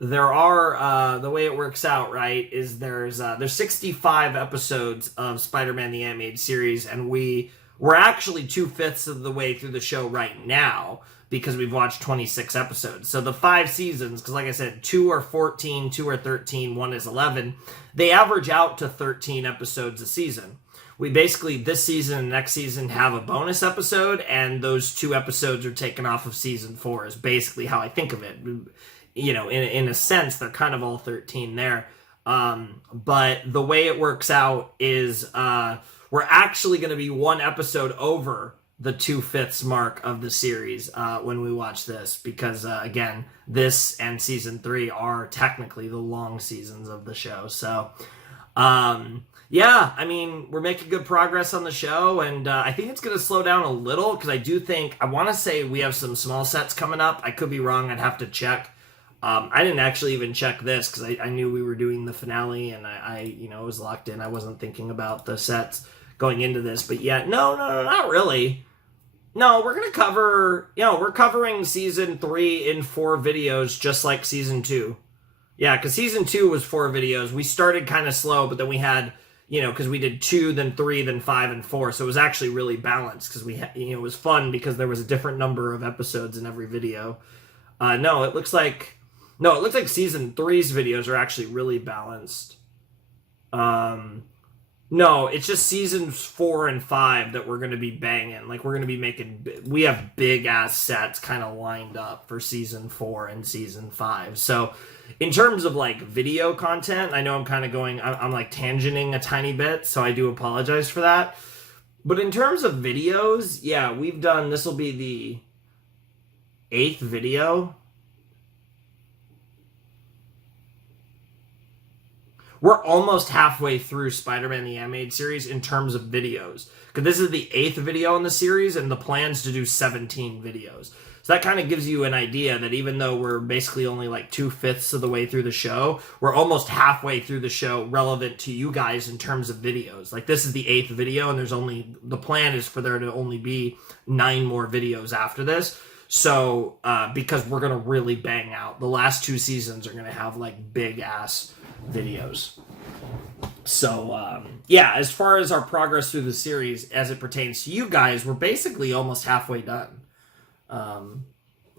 there are the way it works out, right, is there's 65 episodes of Spider-Man the Animated Series, and we're actually 2/5 of the way through the show right now because we've watched 26 episodes. So the 5 seasons, because like I said, 2 are 14, 2 are 13, 1 is 11, they average out to 13 episodes a season. We basically, this season and next season, have a bonus episode, and those 2 episodes are taken off of season 4, is basically how I think of it. You know, in a sense, they're kind of all 13 there. But the way it works out is we're actually going to be 1 episode over the 2/5 mark of the series when we watch this, because, again, this and season 3 are technically the long seasons of the show. So, yeah, I mean, we're making good progress on the show, and I think it's going to slow down a little, because I want to say we have some small sets coming up. I could be wrong. I'd have to check. I didn't actually even check this, because I knew we were doing the finale, and I was locked in. I wasn't thinking about the sets going into this, but yeah, no, not really. No, we're going to cover, we're covering season 3 in 4 videos, just like season 2. Yeah, because season 2 was 4 videos. We started kind of slow, but then we had, you know, because we did 2, then 3, then 5, and 4. So it was actually really balanced because it was fun because there was a different number of episodes in every video. No, it looks like season 3's videos are actually really balanced. No, it's just seasons 4 and 5 that we're going to be banging. Like, we're going to be we have big ass sets kind of lined up for season 4 and season 5. So, in terms of like video content, I know I'm kind of I'm like tangenting a tiny bit, so I do apologize for that. But in terms of videos, yeah, this will be the 8th video. We're almost halfway through Spider-Man the Animated Series in terms of videos. Because this is the 8th video in the series, and the plan's to do 17 videos. So that kind of gives you an idea that even though we're basically only like 2/5 of the way through the show, we're almost halfway through the show relevant to you guys in terms of videos. Like, this is the 8th video, and the plan is for there to only be 9 more videos after this. So, because we're going to really bang out. The last 2 seasons are going to have like big ass videos. So, yeah, as far as our progress through the series as it pertains to you guys, we're basically almost halfway done.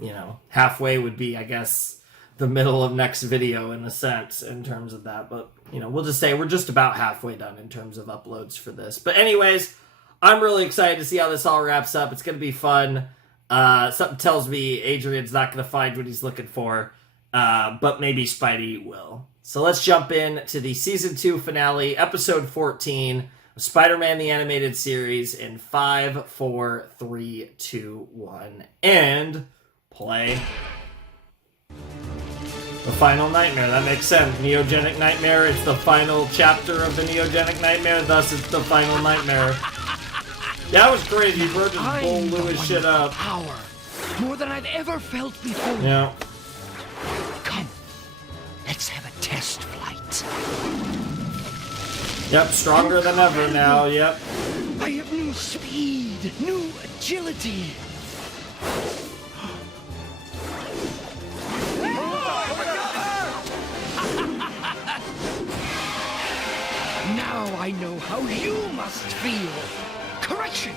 You know, halfway would be, I guess, the middle of next video in a sense in terms of that. But, you know, we'll just say we're just about halfway done in terms of uploads for this. But anyways, I'm really excited to see how this all wraps up. It's going to be fun. Something tells me Adrian's not going to find what he's looking for. But maybe Spidey will. So let's jump in to the Season 2 finale, Episode 14, of Spider-Man the Animated Series in 5, 4, 3, 2, 1, and play. The Final Nightmare, that makes sense. Neogenic Nightmare, it's the final chapter of the Neogenic Nightmare, thus it's the Final Nightmare. That was crazy, bro, just bull Lewis shit up. Power, more than I've ever felt before. Yeah. Come, let's have a test flight. Yep, stronger than ever now, yep. I have new speed, new agility. Now I know how you must feel. Correction,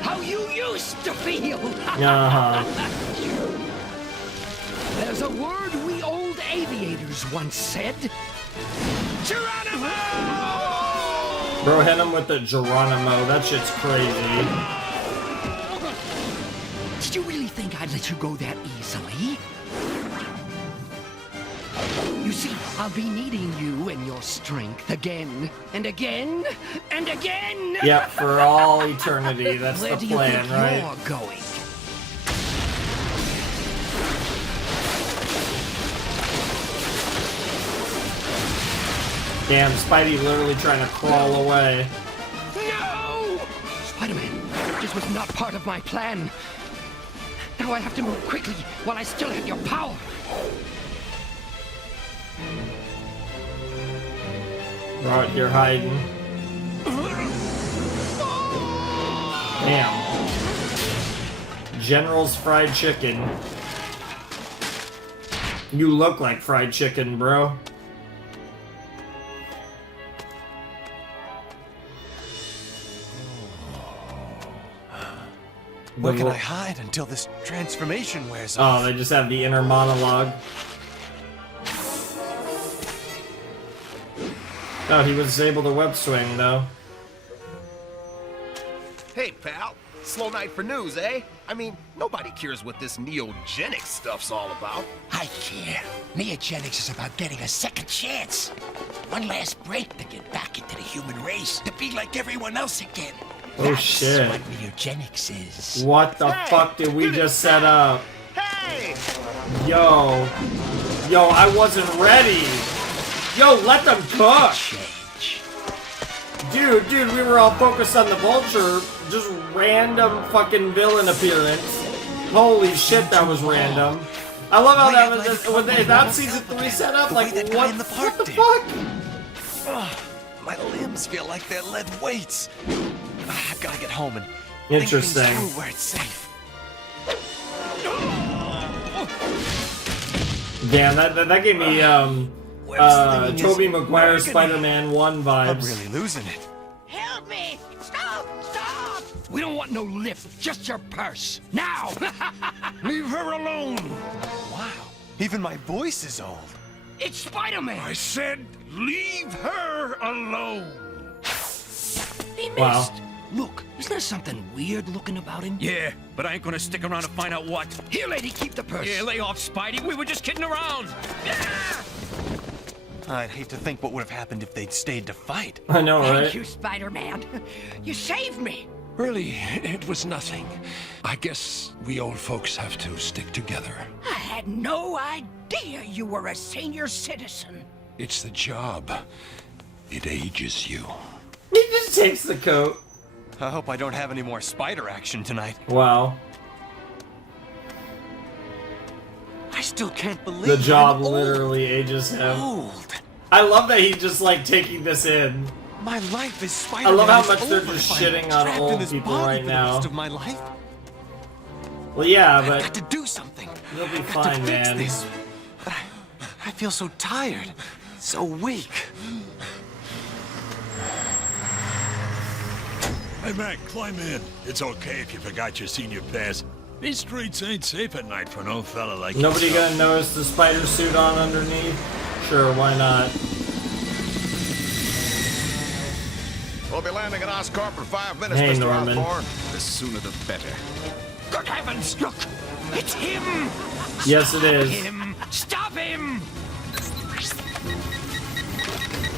how you used to feel. There's a word we old aviators once said. Geronimo! Bro, hit him with the Geronimo. That shit's crazy. Did you really think I'd let you go that easily? You see, I'll be needing you and your strength again, and again, and again! Yep, for all eternity. That's Where the do plan, you think right? You're going? Damn, Spidey literally trying to crawl away. No! Spider-Man, this was not part of my plan. Now I have to move quickly while I still have your power. We're out here hiding. Damn. General's fried chicken. You look like fried chicken, bro. Where can I hide until this transformation wears off? Oh, they just have the inner monologue. Oh, he was able to web swing, though. Hey, pal. Slow night for news, eh? I mean, nobody cares what this neogenic stuff's all about. I care. Neogenics is about getting a second chance. One last break to get back into the human race. To be like everyone else again. Oh, That's shit. what neogenics is. What the fuck did we just set up? Hey! Yo. Yo, I wasn't ready. Yo, let them cook. Dude, we were all focused on the Vulture. Just random fucking villain appearance. Holy shit, that was random. I love how that was, when that season 3 set up, like, what the fuck? My limbs feel like they're lead weights. I've got to get home and Interesting. think things through where it's safe. Damn, that gave me Tobey Maguire Spider-Man 1 vibes. I'm really losing it. Help me! Stop! Stop! We don't want no lift, just your purse. Now! Leave her alone! Wow, even my voice is old. It's Spider-Man! I said, leave her alone! He missed. Wow. Look, isn't there something weird looking about him? Yeah, but I ain't gonna stick around to find out what. Here, lady, keep the purse. Yeah, lay off, Spidey. We were just kidding around. I'd hate to think what would have happened if they'd stayed to fight. I know, right? Thank you, Spider-Man. You saved me. Really, it was nothing. I guess we old folks have to stick together. I had no idea you were a senior citizen. It's the job. It ages you. He just takes the coat. I hope I don't have any more spider action tonight. Wow. I still can't believe The job I'm old. literally ages him. Old. I love that he's just like taking this in. My life is I Spider-Man. love how much they're over just if I'm shitting on trapped in old this people body right for the now. rest of my life. Well, yeah, I've but got to do something. you'll be I've got to fine, fix man. this. But I feel so tired, so weak. Hey, Mac, climb in. It's okay if you forgot your senior pass. These streets ain't safe at night for an old fella like you. Nobody gonna notice the spider suit on underneath? Sure, why not? We'll be landing at Oscorp in 5 minutes, Hey, Mr. Norman. Osborn. The sooner the better. Good heavens, look! It's him! Yes, it is. Him! Stop him!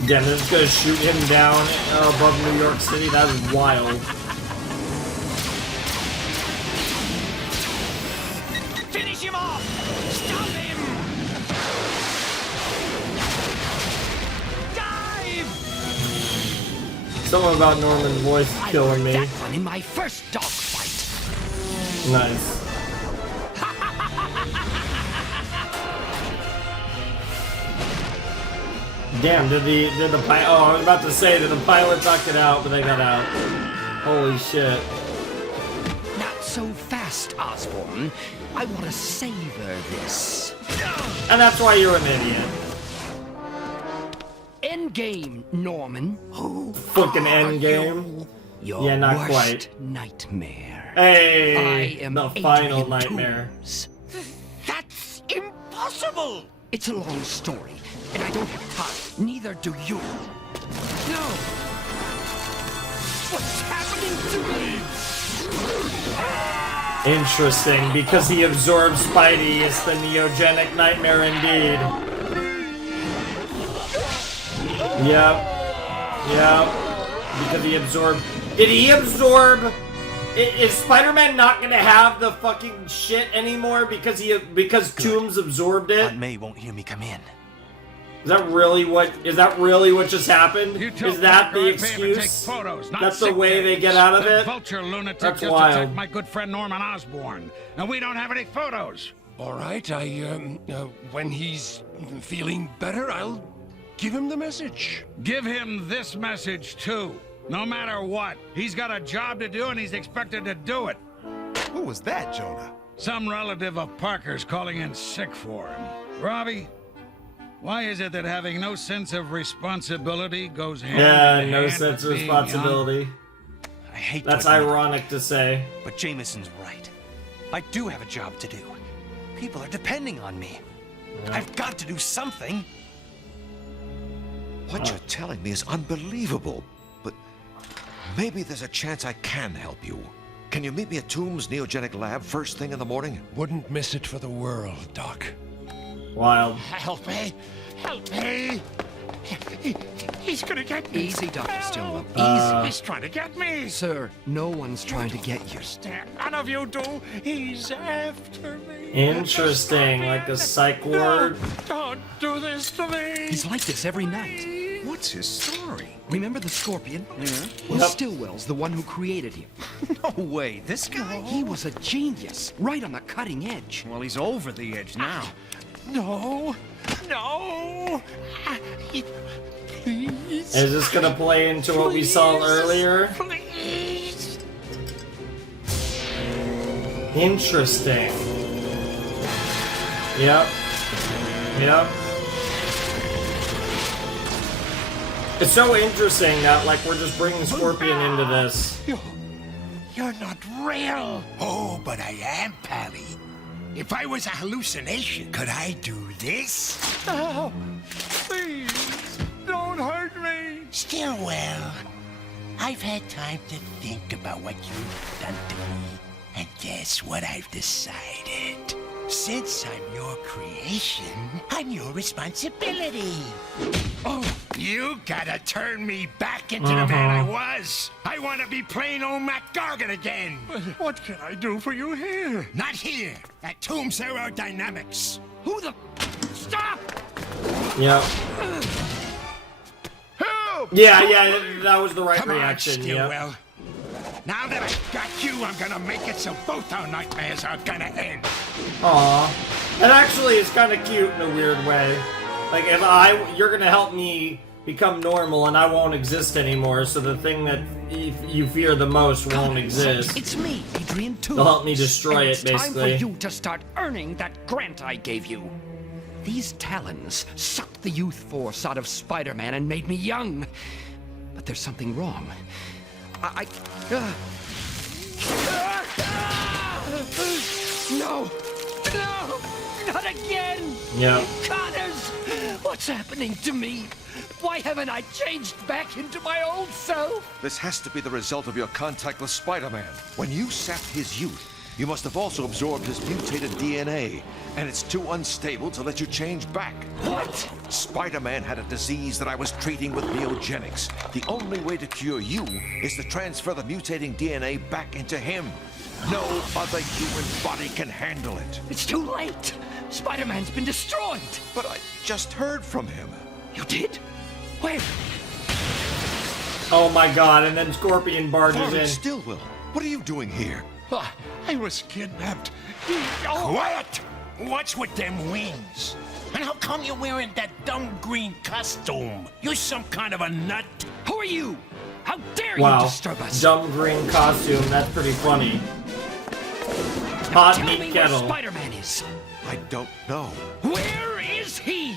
Damn, they're just gonna shoot him down above New York City? That is wild. Finish him off! Stop him! Dive! Something about Norman's voice is killing me. That one in my first dogfight. Nice. Damn, did the pilot... Oh, I was about to say, did the pilot knock it out, but they got out. Holy shit. Not so fast, Osborn. I want to savor this. And that's why you're an idiot. Endgame, Norman. Fucking endgame. Your Yeah, not worst quite. nightmare. Hey, I am the final Adrian nightmare. Toomes. That's impossible! It's a long story, and I don't have time. Neither do you. No! What's happening to me? Interesting, because he absorbs Spidey. It's the Neogenic Nightmare indeed. Yep. Yep. Because he absorbed... Did he absorb... Is Spider-Man not gonna have the fucking shit anymore because Toomes absorbed it? Aunt May won't hear me come in. Is that really what just happened? Is that the excuse? That's the way they get out of it? Vulture lunatic That's just wild. attacked my good friend Norman Osborn, and we don't have any photos. All right, when he's feeling better, I'll give him the message. Give him this message too. No matter what, he's got a job to do and he's expected to do it. Who was that, Jonah? Some relative of Parker's calling in sick for him. Robbie, why is it that having no sense of responsibility goes hand Yeah, in no hand sense of with being young? responsibility. I hate That's to admit it, ironic to say. but Jameson's right. I do have a job to do. People are depending on me. I've got to do something. What you're telling me is unbelievable, but maybe there's a chance I can help you. Can you meet me at Toomes' Neogenic Lab first thing in the morning? Wouldn't miss it for the world, Doc. Wild. Help me! Help me! He's gonna get me. Easy, Dr. Stillwell. Uh, He's trying to get me! Sir, no one's trying to get you. None of you do. He's after me. Interesting, like a psych ward. Don't do this to me. He's like this every night. What's his story? Remember the Scorpion? Yeah. Well, Yep. Stillwell's the one who created him. No way, this guy? He was a genius, right on the cutting edge. Well, he's over the edge now. No! No! Please! Is this gonna play into what we saw earlier? Please! Interesting. Yep. Yep. It's so interesting that, like, we're just bringing Scorpion into this. You're not real. Oh, but I am, Pally. If I was a hallucination, could I do this? Oh, please, don't hurt me. Still, well, I've had time to think about what you've done to me. And guess what I've decided? Since I'm your creation, I'm your responsibility. Oh, you gotta turn me back into the man I was. I want to be plain old Mac Gargan again. But what can I do for you here? Not here, at Tombs Aerodynamics. Who the... Stop! Yep. Help! Yeah, that was the right Come reaction. On, Stillwell. Now that I've got you, I'm gonna make it so both our nightmares are gonna end. Aw. And actually, it's kind of cute in a weird way. Like, you're gonna help me become normal and I won't exist anymore, so the thing that you fear the most won't exist. It's me, Adrian Toomes. They'll help me destroy it, basically. It's time for you to start earning that grant I gave you. These talons sucked the youth force out of Spider-Man and made me young. But there's something wrong. No! No! Not again! Yeah. Connors! What's happening to me? Why haven't I changed back into my old self? This has to be the result of your contact with Spider-Man. When you sapped his youth, you must have also absorbed his mutated DNA, and it's too unstable to let you change back. What? Spider-Man had a disease that I was treating with neogenics. The only way to cure you is to transfer the mutating DNA back into him. No other human body can handle it. It's too late! Spider-Man's been destroyed! But I just heard from him. You did? Where? Oh my god, and then Scorpion barges in. Stillwell, what are you doing here? I was kidnapped. Quiet! What's with them wings? And how come you're wearing that dumb green costume? You're some kind of a nut? Who are you? How dare Wow. you disturb us? Dumb green costume, that's pretty funny. Hot Tell meat me kettle. where Spider-Man is. I don't know. Where is he?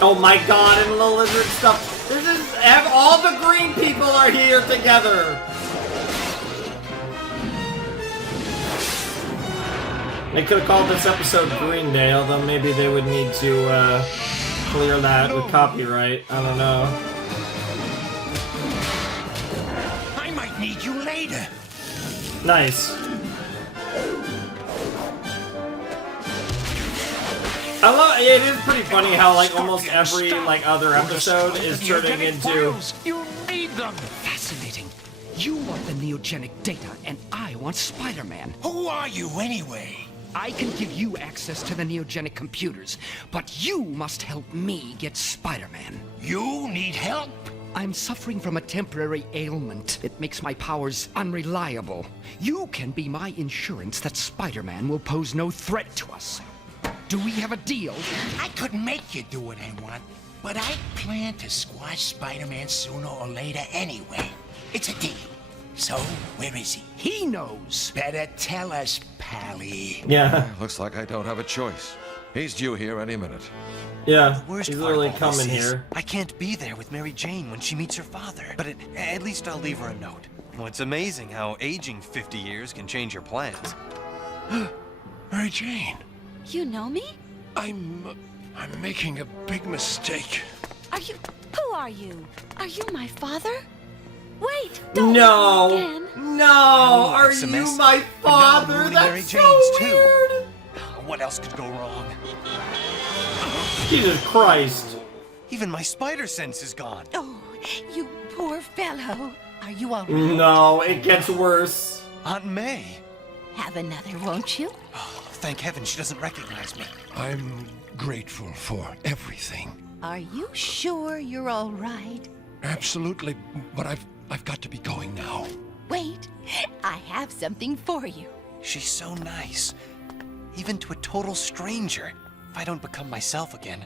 Oh my god, and the lizard stuff. This is all the green people are here together. They could have called this episode Green Day, although maybe they would need to clear that with copyright. I don't know. I might need you later. Nice. I love it. Is pretty funny how like almost every like other episode is turning into. You need them. Fascinating. You want the neogenic data, and I want Spider-Man. Who are you anyway? I can give you access to the neogenic computers, but you must help me get Spider-Man. You need help? I'm suffering from a temporary ailment. It makes my powers unreliable. You can be my insurance that Spider-Man will pose no threat to us. Do we have a deal? I could make you do what I want, but I plan to squash Spider-Man sooner or later anyway. It's a deal. So, where is he? He knows. Better tell us, Pally. Yeah. Looks like I don't have a choice. He's due here any minute. Yeah, Worst he's part of literally all this coming is, here. I can't be there with Mary Jane when she meets her father. But at least I'll leave her a note. Well, it's amazing how aging 50 years can change your plans. Mary Jane, You know me? I'm making a big mistake. Are you... Who are you? Are you my father? Wait, don't No, again. no, are you my father? That's so weird. What else could go wrong? Jesus Christ. Even my spider sense is gone. Oh, you poor fellow. Are you all right? No, it gets worse. Aunt May. Have another, won't you? Oh, thank heaven she doesn't recognize me. I'm grateful for everything. Are you sure you're all right? Absolutely, but I've got to be going now. Wait, I have something for you. She's so nice. Even to a total stranger. If I don't become myself again,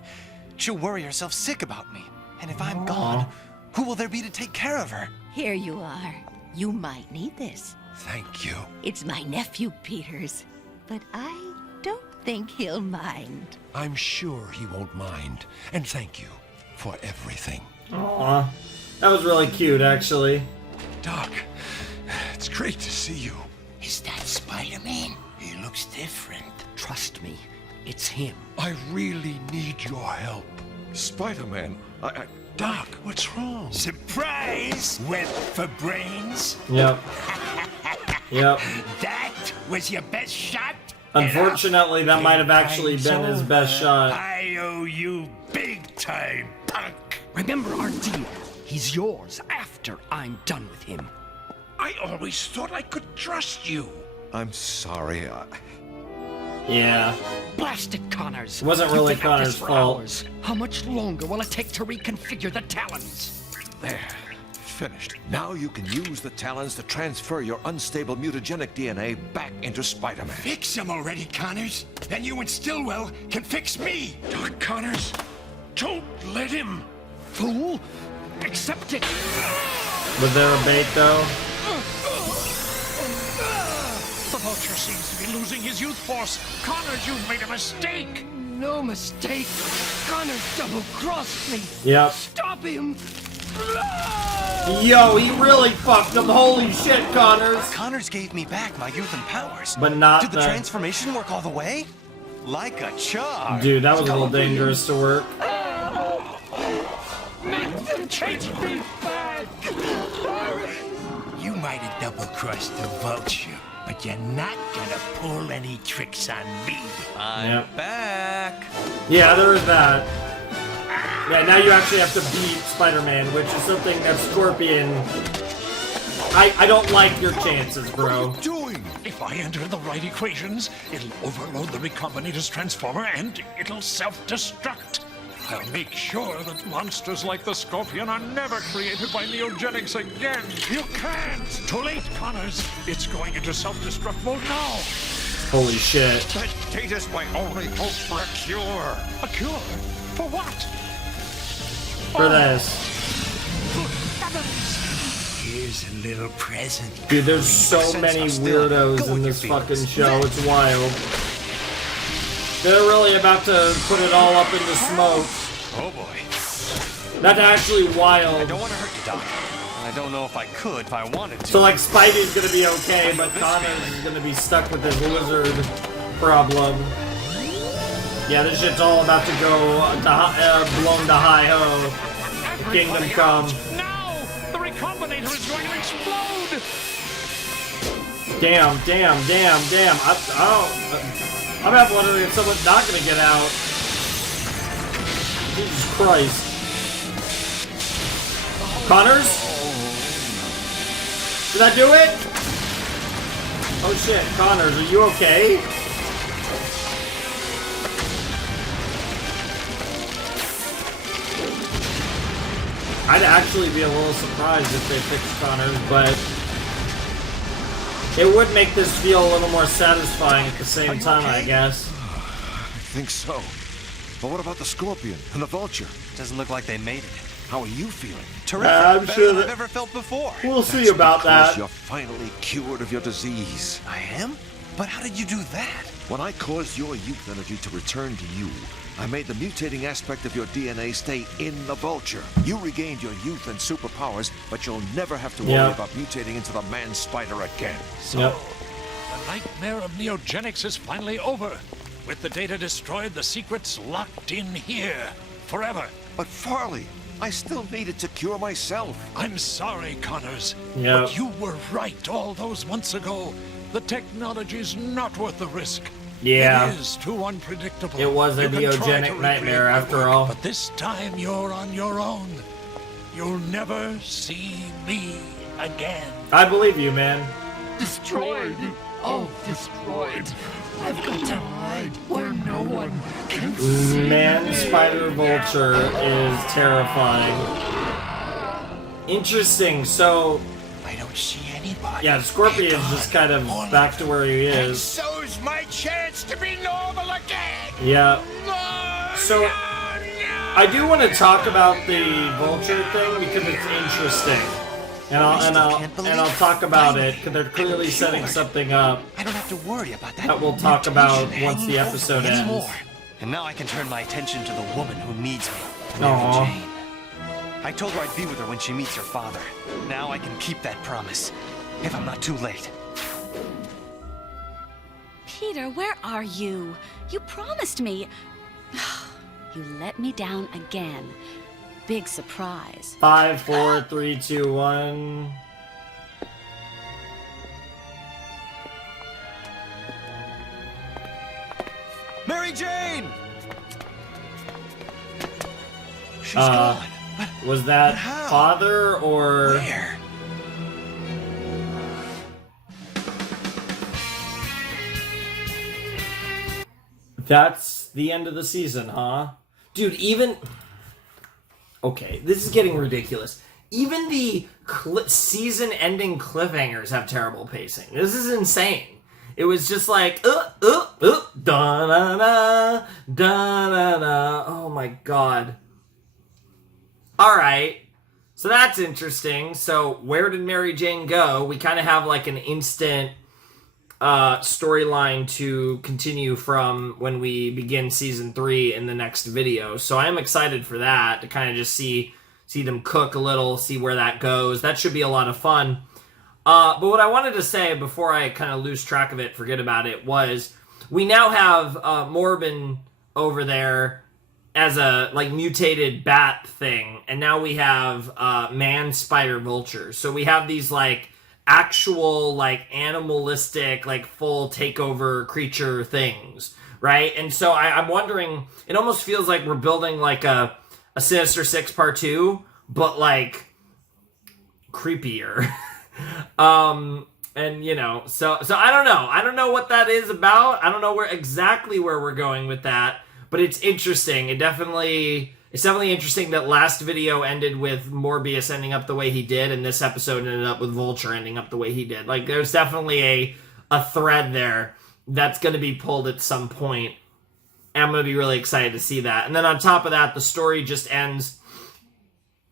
she'll worry herself sick about me. And if I'm gone, who will there be to take care of her? Here you are. You might need this. Thank you. It's my nephew, Peter's. But I don't think he'll mind. I'm sure he won't mind. And thank you for everything. Aw, that was really cute, actually. Doc, it's great to see you. Is that Spider-Man? He looks different. Trust me, it's him. I really need your help. Spider-Man, Doc, what's wrong? Surprise! Went for brains? Yep. Yep. That was your best shot? Unfortunately, that might have actually been his best shot. I owe you big time, punk. Remember our deal. He's yours after I'm done with him. I always thought I could trust you. I'm sorry. Yeah. Blast it, Connors. It wasn't really Connors' fault. Hours. How much longer will it take to reconfigure the Talons? There. Finished. Now you can use the Talons to transfer your unstable mutagenic DNA back into Spider-Man. Fix him already, Connors. Then you and Stillwell can fix me. Doc Connors, don't let him. Fool! Accept it! Was there a bait, though? The Vulture seems to be losing his youth force. Connors, you've made a mistake. No mistake. Connors double-crossed me. Yep. Stop him! Yo, he really fucked him. Holy shit, Connors. Connors gave me back my youth and powers. But not Did the the- transformation work all the way? Like a charm. Dude, that was a little dangerous to work. Make them take me back. You might have double-crossed the Vulture, but you're not gonna pull any tricks on me. I'm back. Yeah, there is that. Yeah, now you actually have to beat Spider-Man, which is something that Scorpion... I don't like your chances, bro. Doing? If I enter the right equations, it'll overload the Recombinator's transformer and it'll self-destruct. I'll make sure that monsters like the Scorpion are never created by Neogenics again. You can't! Too late, Connors. It's going into self-destruct mode now. Holy shit. That data's my only hope for a cure. A cure? For what? For this. Here's a little present. Dude, there's so many weirdos in this fucking show. It's wild. They're really about to put it all up into smoke. Oh boy. That's actually wild. I don't want to hurt you, Doc. I don't know if I could if I wanted to. So, like, Spidey's gonna be okay, but Connors is gonna be stuck with his lizard problem. Yeah, this shit's all about to go blown to high-ho. The kingdom come. Now! The Recombinator is going to explode! Damn. I'm half wondering if someone's not gonna get out. Jesus Christ. Connors? Did I do it? Oh shit, Connors, are you okay? I'd actually be a little surprised if they fixed Connors, but it would make this feel a little more satisfying at the same time, I guess. I think so. But what about the Scorpion and the Vulture? Doesn't look like they made it. How are you feeling? Terrific. I'm Better sure than that I've ever felt before. we'll see about Because that. you're finally cured of your disease. I am? But how did you do that? When I caused your youth energy to return to you, I made the mutating aspect of your DNA stay in the Vulture. You regained your youth and superpowers, but you'll never have to worry Yep. about mutating into the man-spider again. So, Yep. the nightmare of Neogenics is finally over. With the data destroyed, the secret's locked in here. Forever. But Farley, I still needed to cure myself. I'm sorry, Connors. Yep. But you were right all those months ago. The technology's not worth the risk. Yeah. It is too unpredictable. It was a You can try to Neogenic recreate Nightmare my after work, all. But this time you're on your own. You'll never see me again. I believe you, man. Destroyed! Oh, destroyed! I've got to hide where no one can see Man Spider Vulture is terrifying. Interesting, so I don't see anybody. yeah, Scorpion's just kind of back to where he And is. so's my chance to be normal again. Yeah. So I do want to talk about the Vulture thing because it's interesting. And I'll talk about it because they're clearly setting something up I don't have to worry about that. that we'll talk about mutation once the hanging over episode me ends. anymore. And now I can turn my attention to the woman who needs me. Aw. Mary Jane. I told her I'd be with her when she meets her father. Now I can keep that promise, if I'm not too late. Peter, where are you? You promised me. You let me down again. Big surprise. 5, 4, 3, 2, 1. Mary Jane! She's gone. Was that father or... Where? That's the end of the season, huh? Dude, even... Okay, this is getting ridiculous. Even the season-ending cliffhangers have terrible pacing. This is insane. It was just like, da-na-na, da-na-na. Oh my god. Alright. So that's interesting. So where did Mary Jane go? We kind of have like an instant storyline to continue from when we begin season 3 in the next video. So I am excited for that, to kind of just see them cook a little, see where that goes. That should be a lot of fun. But what I wanted to say before I kind of lose track of it, forget about it, was we now have Morbin over there as a like mutated bat thing, and now we have man spider vulture. So we have these like actual like animalistic like full takeover creature things, right? And so I'm wondering, it almost feels like we're building like a Sinister Six Part 2, but like creepier. And you know, so I don't know what that is about. I don't know exactly where we're going with that, but it's interesting. It's definitely interesting that last video ended with Morbius ending up the way he did, and this episode ended up with Vulture ending up the way he did. Like, there's definitely a thread there that's going to be pulled at some point. And I'm going to be really excited to see that. And then on top of that, the story just ends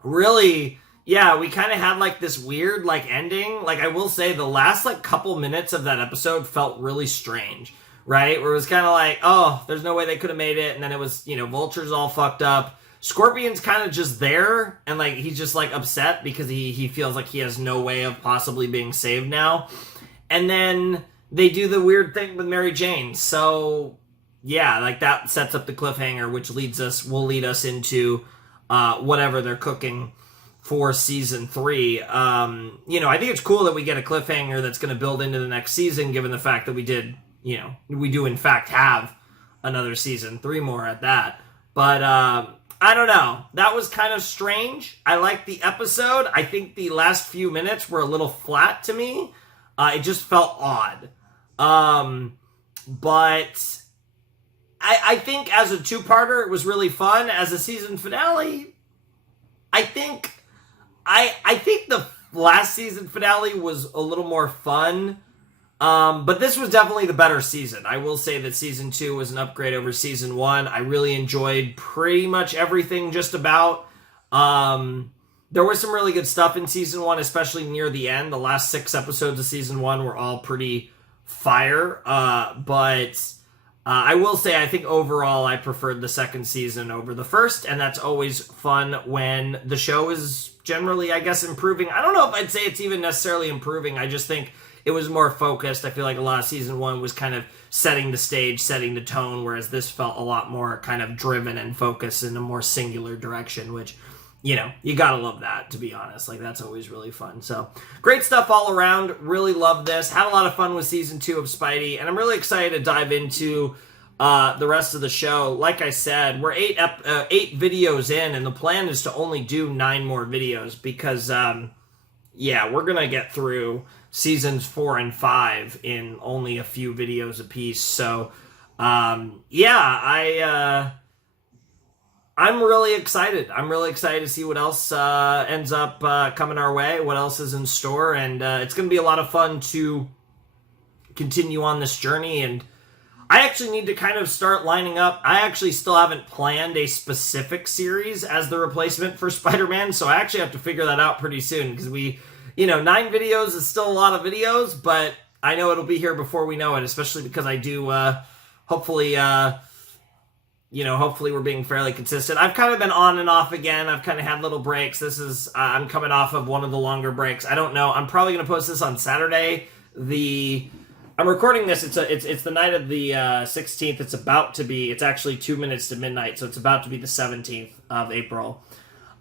really... Yeah, we kind of had, like, this weird, like, ending. Like, I will say, the last, like, couple minutes of that episode felt really strange, right? Where it was kind of like, oh, there's no way they could have made it. And then it was, you know, Vulture's all fucked up. Scorpion's kind of just there, and, like, he's just, like, upset because he feels like he has no way of possibly being saved now. And then they do the weird thing with Mary Jane. So, yeah, like, that sets up the cliffhanger, which will lead us into whatever they're cooking for season 3. You know, I think it's cool that we get a cliffhanger that's going to build into the next season, given the fact that we do in fact have another season 3 more at that. But I don't know. That was kind of strange. I liked the episode. I think the last few minutes were a little flat to me. It just felt odd. But I think as a 2-parter, it was really fun. As a season finale, I think the last season finale was a little more fun, but this was definitely the better season. I will say that season 2 was an upgrade over season 1. I really enjoyed pretty much everything just about. There was some really good stuff in season 1, especially near the end. The last 6 episodes of season 1 were all pretty fire, but I will say I think overall I preferred the second season over the first, and that's always fun when the show is generally, I guess, improving. I don't know if I'd say it's even necessarily improving. I just think it was more focused. I feel like a lot of season 1 was kind of setting the stage, setting the tone, whereas this felt a lot more kind of driven and focused in a more singular direction, which, you know, you gotta love that, to be honest. Like, that's always really fun. So, great stuff all around. Really loved this. Had a lot of fun with season 2 of Spidey, and I'm really excited to dive into the rest of the show. Like I said, we're 8 videos in, and the plan is to only do 9 more videos because, yeah, we're gonna get through seasons 4 and 5 in only a few videos apiece. So, yeah, I'm really excited. I'm really excited to see what else ends up coming our way, what else is in store, and it's going to be a lot of fun to continue on this journey. And I actually need to kind of start lining up. I actually still haven't planned a specific series as the replacement for Spider-Man, so I actually have to figure that out pretty soon, because 9 videos is still a lot of videos, but I know it'll be here before we know it, especially because I do hopefully you know, hopefully we're being fairly consistent. I've kind of been on and off again. I've kind of had little breaks. This is, I'm coming off of one of the longer breaks. I don't know. I'm probably going to post this on Saturday. I'm recording this. It's the night of the 16th. It's actually 2 minutes to midnight, so it's about to be the 17th of April.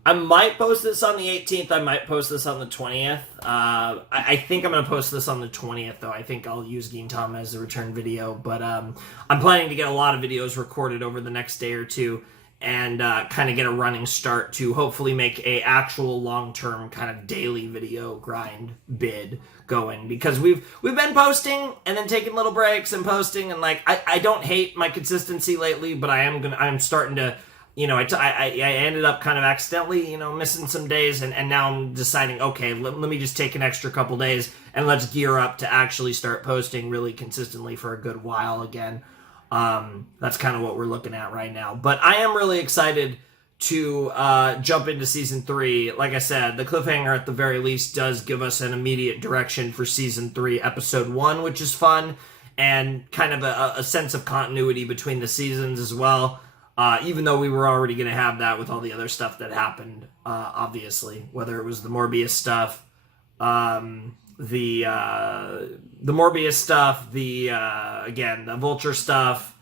I might post this on the 18th. I might post this on the 20th. I think I'm going to post this on the 20th, though. I think I'll use Gintama as the return video. But I'm planning to get a lot of videos recorded over the next day or two and kind of get a running start to hopefully make a actual long-term kind of daily video grind bid going. Because we've been posting and then taking little breaks and posting. And, like, I don't hate my consistency lately, but I'm starting to... You know, I ended up kind of accidentally, you know, missing some days, and now I'm deciding, okay, let me just take an extra couple days, and let's gear up to actually start posting really consistently for a good while again. That's kind of what we're looking at right now. But I am really excited to jump into Season 3. Like I said, the cliffhanger at the very least does give us an immediate direction for Season 3, Episode 1, which is fun, and kind of a sense of continuity between the seasons as well. Even though we were already going to have that with all the other stuff that happened, obviously, whether it was the Morbius stuff, the Morbius stuff, the Vulture stuff,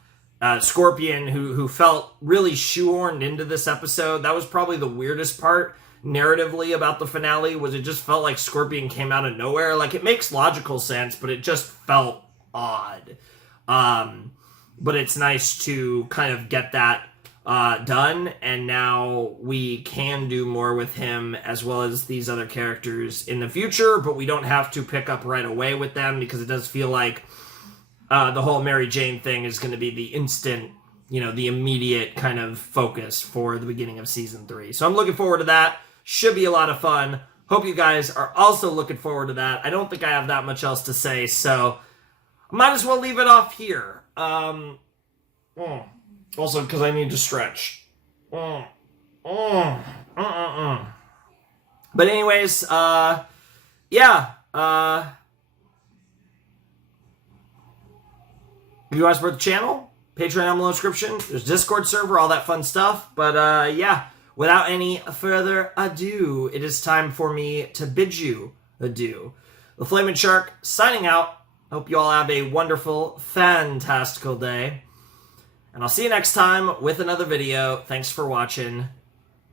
Scorpion, who felt really shoehorned into this episode. That was probably the weirdest part narratively about the finale, was it just felt like Scorpion came out of nowhere. Like, it makes logical sense, but it just felt odd. But it's nice to kind of get that done, and now we can do more with him as well as these other characters in the future, but we don't have to pick up right away with them, because it does feel like the whole Mary Jane thing is going to be the instant, you know, the immediate kind of focus for the beginning of Season 3. So I'm looking forward to that. Should be a lot of fun. Hope you guys are also looking forward to that. I don't think I have that much else to say, so I might as well leave it off here. Also, because I need to stretch. But anyways, yeah. If you want to support the channel, Patreon down below in the description. There's Discord server, all that fun stuff. But yeah, without any further ado, it is time for me to bid you adieu. The Flaming Shark signing out. Hope you all have a wonderful, fantastical day. And I'll see you next time with another video. Thanks for watching.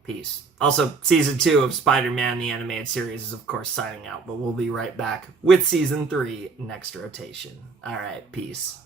Peace. Also, Season 2 of Spider-Man the Animated Series is, of course, signing out. But we'll be right back with Season 3 next rotation. Alright, peace.